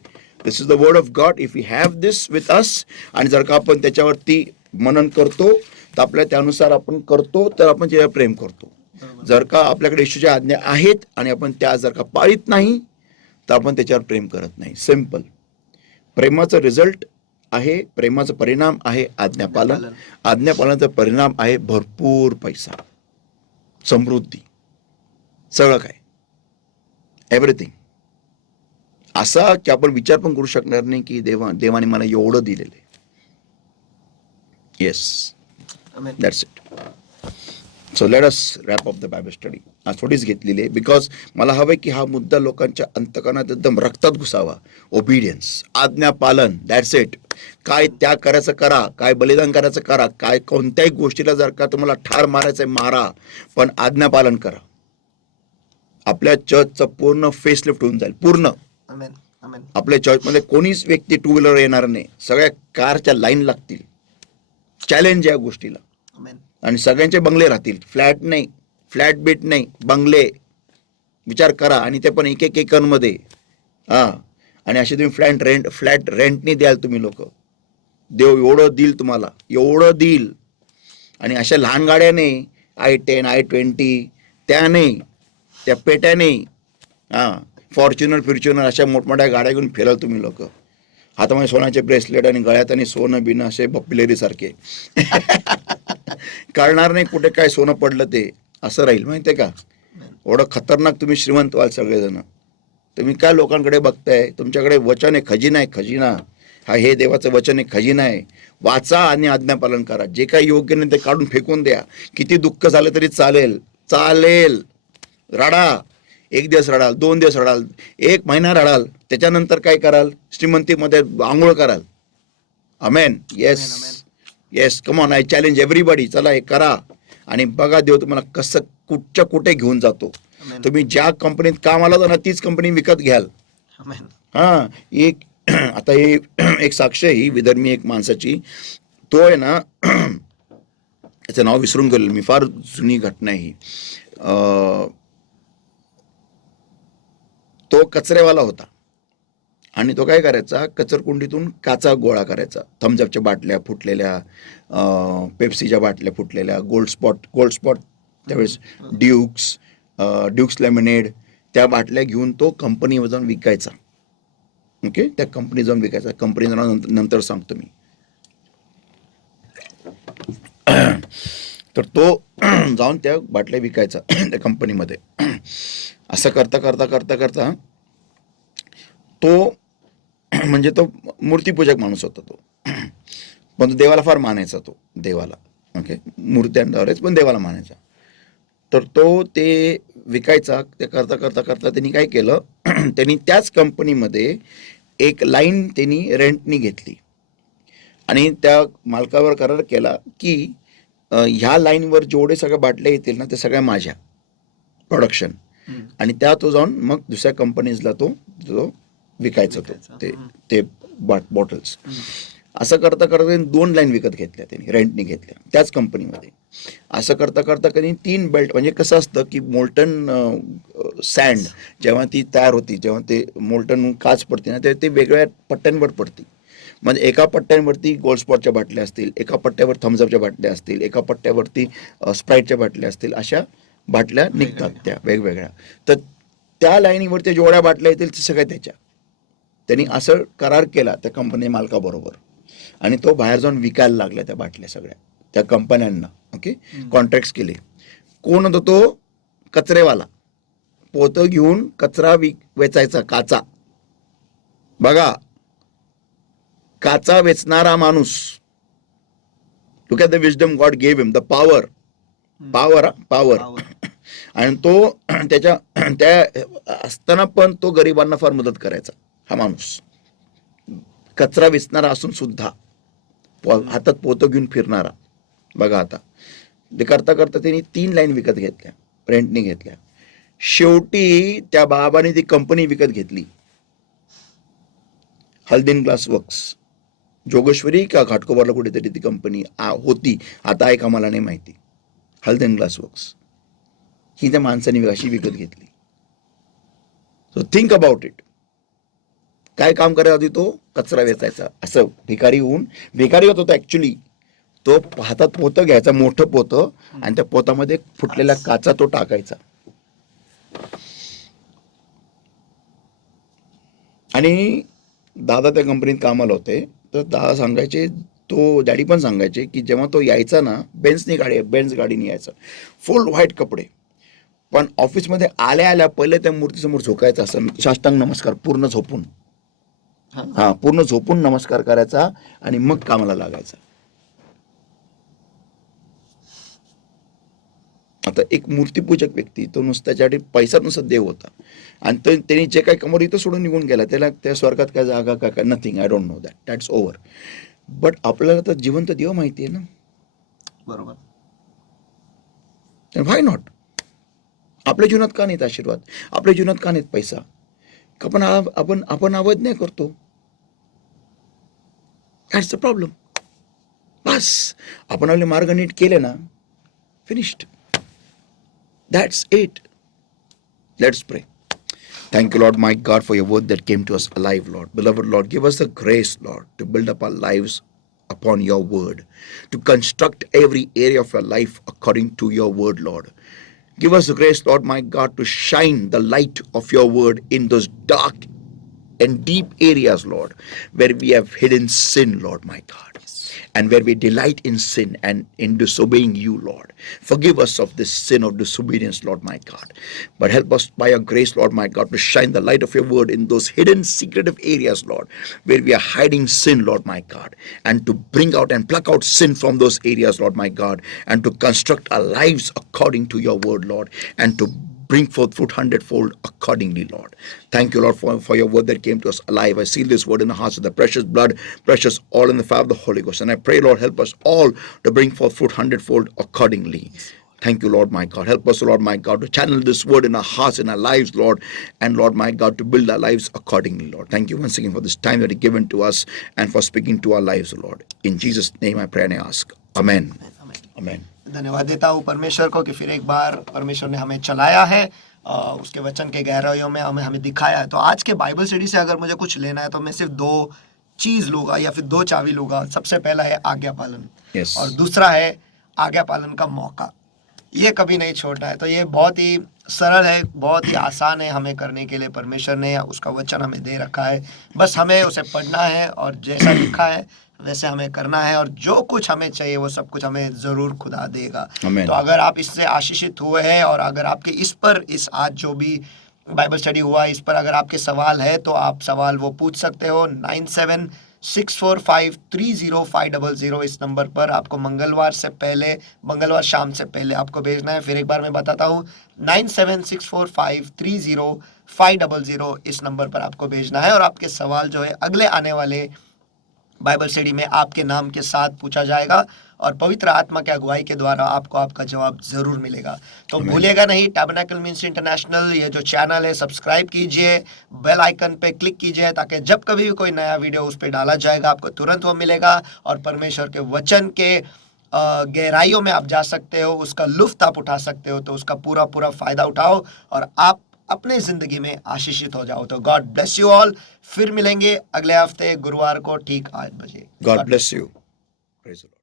this is the word of God. If you have this with us, आणि जर का आपण त्याच्यावरती मनन करतो, तर आपल्या त्यानुसार आपण करतो, तर आपण त्याच्यावर प्रेम करतो. जर का आपल्याकडे येशूच्या आज्ञा आहेत आणि आपण त्या जर का पाळीत नाही, तर आपण त्याच्यावर प्रेम करत नाही. सिम्पल. प्रेमाचा रिझल्ट आहे, प्रेमाचा परिणाम आहे आज्ञापालन. आज्ञापालनाचा परिणाम आहे भरपूर पैसा, समृद्धी, सगळं काय, एव्हरीथिंग. असा की आपण विचार पण करू शकणार नाही की देवाने मला एवढं दिलेलं आहे. Yes, that's it. So let us wrap off the Bible study. आज थोडीच घेतलेली आहे, बिकॉज मला हवंय की हा मुद्दा लोकांच्या अंतकरणात एकदम रक्तात घुसावा. ओबिडियन्स, आज्ञापालन, दॅट्स इट. काय त्याग करायचं करा, काय बलिदान करायचं करा, काय कोणत्याही गोष्टीला जर का तुम्हाला ठार मारायचंय मारा, पण आज्ञापालन करा. आपल्या चर्चचं पूर्ण फेसलिफ्ट होऊन जाईल, पूर्ण. आपल्या चर्चमध्ये कोणीच व्यक्ती टू व्हीलर येणार नाही, सगळ्या कारच्या लाईन लागतील. चॅलेंज या गोष्टीला. आणि सगळ्यांचे बंगले राहतील, फ्लॅट नाही, फ्लॅट बीट नाही, बंगले. विचार करा, आणि ते पण एक एक एकरमध्ये. आणि असे तुम्ही फ्लॅट रेंटनी द्याल तुम्ही लोक. देव एवढं देईल तुम्हाला, एवढं देईल. आणि अशा लहान गाड्याने, i10, i20, त्या नाही, त्या पेट्या नाही, फॉर्च्युनर अशा मोठमोठ्या गाड्या घेऊन फिराल तुम्ही लोक. हातामध्ये सोन्याचे ब्रेसलेट आणि गळ्यात आणि सोनं बिनं असे बप्पिलेरी सारखे. कळणार नाही कुठे काय सोनं पडलं ते, असं राहील. माहितीये का, एवढं खतरनाक तुम्ही श्रीमंत व्हाल सगळेजण. तुम्ही काय लोकांकडे बघताय, तुमच्याकडे वचन आहे, खजिना आहे, खजिना. हे देवाचं वचन आहे, खजिना आहे. वाचा आणि आज्ञापालन करा. जे काही योग्य नाही ते काढून फेकून द्या. किती दुःख झालं तरी चालेल, चालेल. रडा, 1 दिवस रडाल, 2 दिवस रडाल, 1 महिना रडाल, त्याच्यानंतर काय कराल, श्रीमंतीमध्ये आंघोळ कराल. Amen. Yes yes, come on, I challenge everybody. चला हे करा आणि बघा देव तुम्हाला कसं कुठच्या कुठे घेऊन जातो. तुम्ही ज्या कंपनीत कामाला जाणार तीच कंपनी विकत घ्याल. एक आता हे एक साक्ष आहे ही विदर्मी एक माणसाची. तो आहे ना, त्याचं नाव विसरून गेलो मी, फार जुनी घटना आहे ही. तो कचरेवाला होता आणि तो काय करायचा, कचरकुंडीतून काचा गोळा करायचा. थम्सअपच्या बाटल्या फुटलेल्या, पेप्सीच्या बाटल्या फुटलेल्या, गोल्ड स्पॉट त्यावेळेस ड्यूक्स लेमनेड, त्या बाटल्या घेऊन तो कंपनीवर जाऊन विकायचा. ओके, त्या कंपनी जाऊन विकायचा. कंपनीचं नाव नंतर सांगतो मी. तर तो जाऊन त्या बाटल्या विकायचा त्या कंपनीमध्ये. असं करता करता करता करता तो म्हणजे तो मूर्तीपूजक माणूस होता तो. पण तो देवाला फार मानायचा, तो देवाला. ओके, मूर्त्यांद्वारेच पण देवाला मानायचा. तर तो ते विकायचा. ते करता करता करता त्यांनी काय केलं, त्यांनी त्याच कंपनीमध्ये एक लाईन त्यांनी रेंटनी घेतली आणि त्या मालकावर करार केला की ह्या लाईनवर जेवढे सगळ्या बाटल्या येतील ना ते सगळ्या माझ्या प्रोडक्शन. आणि त्या तो जाऊन मग दुसऱ्या कंपनीजला तो विकायचा ते बॉटल्स. असं करता करता 2 लाईन विकत घेतल्या त्यांनी, रेंटनी घेतल्या त्याच कंपनीमध्ये. असं करता करता कधी 3 बेल्ट. म्हणजे कसं असतं की मोल्टन सँड जेव्हा ती तयार होती, जेव्हा ते मोल्टन काच पडते ना, ते वेगळ्या पट्ट्यांवर पडते. म्हणजे एका पट्ट्यांवरती गोल्ड स्पॉटच्या बाटल्या असतील, एका पट्ट्यावर थम्सअपच्या बाटल्या असतील, एका पट्ट्यावरती स्प्राईटच्या बाटल्या असतील. अशा बाटल्या निघतात त्या वेगवेगळ्या. तर त्या लाईनीवरती जेवढ्या बाटल्या येतील ते सगळ्या त्याच्या. त्यांनी असं करार केला त्या कंपनी मालकाबरोबर आणि तो बाहेर जाऊन विकायला लागला त्या बाटल्या सगळ्या त्या कंपन्यांना. ओके, कॉन्ट्रॅक्ट केले. कोण होता तो? कचरेवाला. पोतं घेऊन कचरा वेचायचा, काचा. बघा, काचा वेचणारा माणूस. Look at the wisdom God gave him, the power. आणि तो त्या असताना पण तो गरिबांना फार मदत करायचा हा माणूस. कचरा वेचणारा असून सुद्धा हातात पोतं घेऊन फिरणारा. बघा आता ते करता करता त्यांनी 3 लाईन विकत घेतल्या, रेंटनी घेतल्या. शेवटी त्या बाबाने ती कंपनी विकत घेतली, हल्दीन ग्लास वर्क्स. जोगेश्वरी का घाटकोपरला कुठेतरी ती कंपनी होती, आता आहे का मला नाही माहिती. हल्दीन ग्लास वर्क्स ही त्या माणसाने अशी विकत घेतली. So think about it. काय काम करायचा आधी? तो कचरा वेचायचा. असं भिकारी होत होता ऍक्च्युली. तो हातात पोतं घ्यायचा, मोठं पोतं, आणि त्या पोतामध्ये फुटलेल्या काचा तो टाकायचा. आणि दादा त्या कंपनीत कामाला होते, तर दादा सांगायचे, तो डॅडी पण सांगायचे की जेव्हा तो यायचा ना, बेन्झ गाडीने यायचा, फुल व्हाईट कपडे, पण ऑफिसमध्ये आल्या आल्या पहिले त्या मूर्तीसमोर झोकायचा, असं साष्टांग नमस्कार, पूर्ण झोपून, पूर्ण झोपून नमस्कार करायचा आणि मग कामाला लागायचा. आता एक मूर्तीपूजक व्यक्ती, तो नुसत्यासाठी पैसा नुसता देव होता, आणि त्यांनी जे काही कमवलं इथं सोडून निघून गेला, त्याला त्या स्वर्गात काय जागा काय nothing, I don't know that's over. But आपल्याला तर जिवंत देव माहिती आहे ना. बरोबर. व्हाय नॉट? आपल्या जीवनात का नाहीत आशीर्वाद? आपल्या जीवनात का नाहीत पैसा? आपण अवज्ञा करतो. That's the problem. बस आपण आपले मार्ग नीट केले ना, finished. That's it. Let's pray. Thank you, Lord, my God, for your word that came to us alive, Lord. Beloved Lord, give us the grace, Lord, to build up our lives upon your word, to construct every area of our life according to your word, Lord. Give us the grace, Lord, my God, to shine the light of your word in those dark and deep areas, Lord, where we have hidden sin, Lord, my God, and where we delight in sin and in disobeying you, Lord. Forgive us of this sin of disobedience, Lord, my God. But help us by your grace, Lord, my God, to shine the light of your word in those hidden, secretive areas, Lord, where we are hiding sin, Lord, my God, and to bring out and pluck out sin from those areas, Lord, my God, and to construct our lives according to your word, Lord, and to bring forth fruit hundredfold accordingly, Lord. Thank you, Lord, for your word that came to us alive. I seal this word in the hearts of the precious blood, precious all in the fire of the Holy Ghost. And I pray, Lord, help us all to bring forth fruit hundredfold accordingly. Thank you, Lord, my God. Help us, Lord, my God, to channel this word in our hearts, in our lives, Lord, and Lord, my God, to build our lives accordingly, Lord. Thank you once again for this time that you given to us and for speaking to our lives, Lord. In Jesus' name I pray and I ask. Amen. Amen. धन्यवाद देता हूँ परमेश्वर को कि फिर एक बार परमेश्वर ने हमें चलाया है, उसके वचन के गहराइयों में हमें दिखाया है. तो आज के बाइबल स्टडी से अगर मुझे कुछ लेना है तो मैं सिर्फ दो चीज लूंगा या फिर दो चाबी लूंगा. सबसे पहला है आज्ञा पालन, Yes. और दूसरा है आज्ञा पालन का मौका. ये कभी नहीं छोड़ना है. तो ये बहुत ही सरल है, बहुत ही आसान है हमें करने के लिए. परमेश्वर ने उसका वचन हमें दे रखा है, बस हमें उसे पढ़ना है और जैसा लिखा है वैसे हमें करना है, और जो कुछ हमें चाहिए वो सब कुछ हमें ज़रूर खुदा देगा. Amen. तो अगर आप इससे आशीषित हुए हैं और अगर आपके इस आज जो भी बाइबल स्टडी हुआ इस पर अगर आपके सवाल है तो आप सवाल वो पूछ सकते हो. 9764530500 इस नंबर पर आपको मंगलवार शाम से पहले आपको भेजना है. फिर एक बार मैं बताता हूँ, 9764530500 इस नंबर पर आपको भेजना है, और आपके सवाल जो है अगले आने वाले बाइबल स्टडी में आपके नाम के साथ पूछा जाएगा, और पवित्र आत्मा के अगुवाई के द्वारा आपको आपका जवाब जरूर मिलेगा. तो भूलिएगा नहीं, टैबरनेकल मिनिस्ट्री इंटरनेशनल ये जो चैनल है सब्सक्राइब कीजिए, बेल आइकन पे क्लिक कीजिए, ताकि जब कभी भी कोई नया वीडियो उस पर डाला जाएगा आपको तुरंत वो मिलेगा, और परमेश्वर के वचन के गहराइयों में आप जा सकते हो, उसका लुफ्त आप उठा सकते हो. तो उसका पूरा फायदा उठाओ और आप अपने जिंदगी में आशीषित हो जाओ. तो गॉड ब्लेस यू ऑल. फिर मिलेंगे अगले हफ्ते गुरुवार को ठीक 8 बजे. God bless you. Praise the Lord.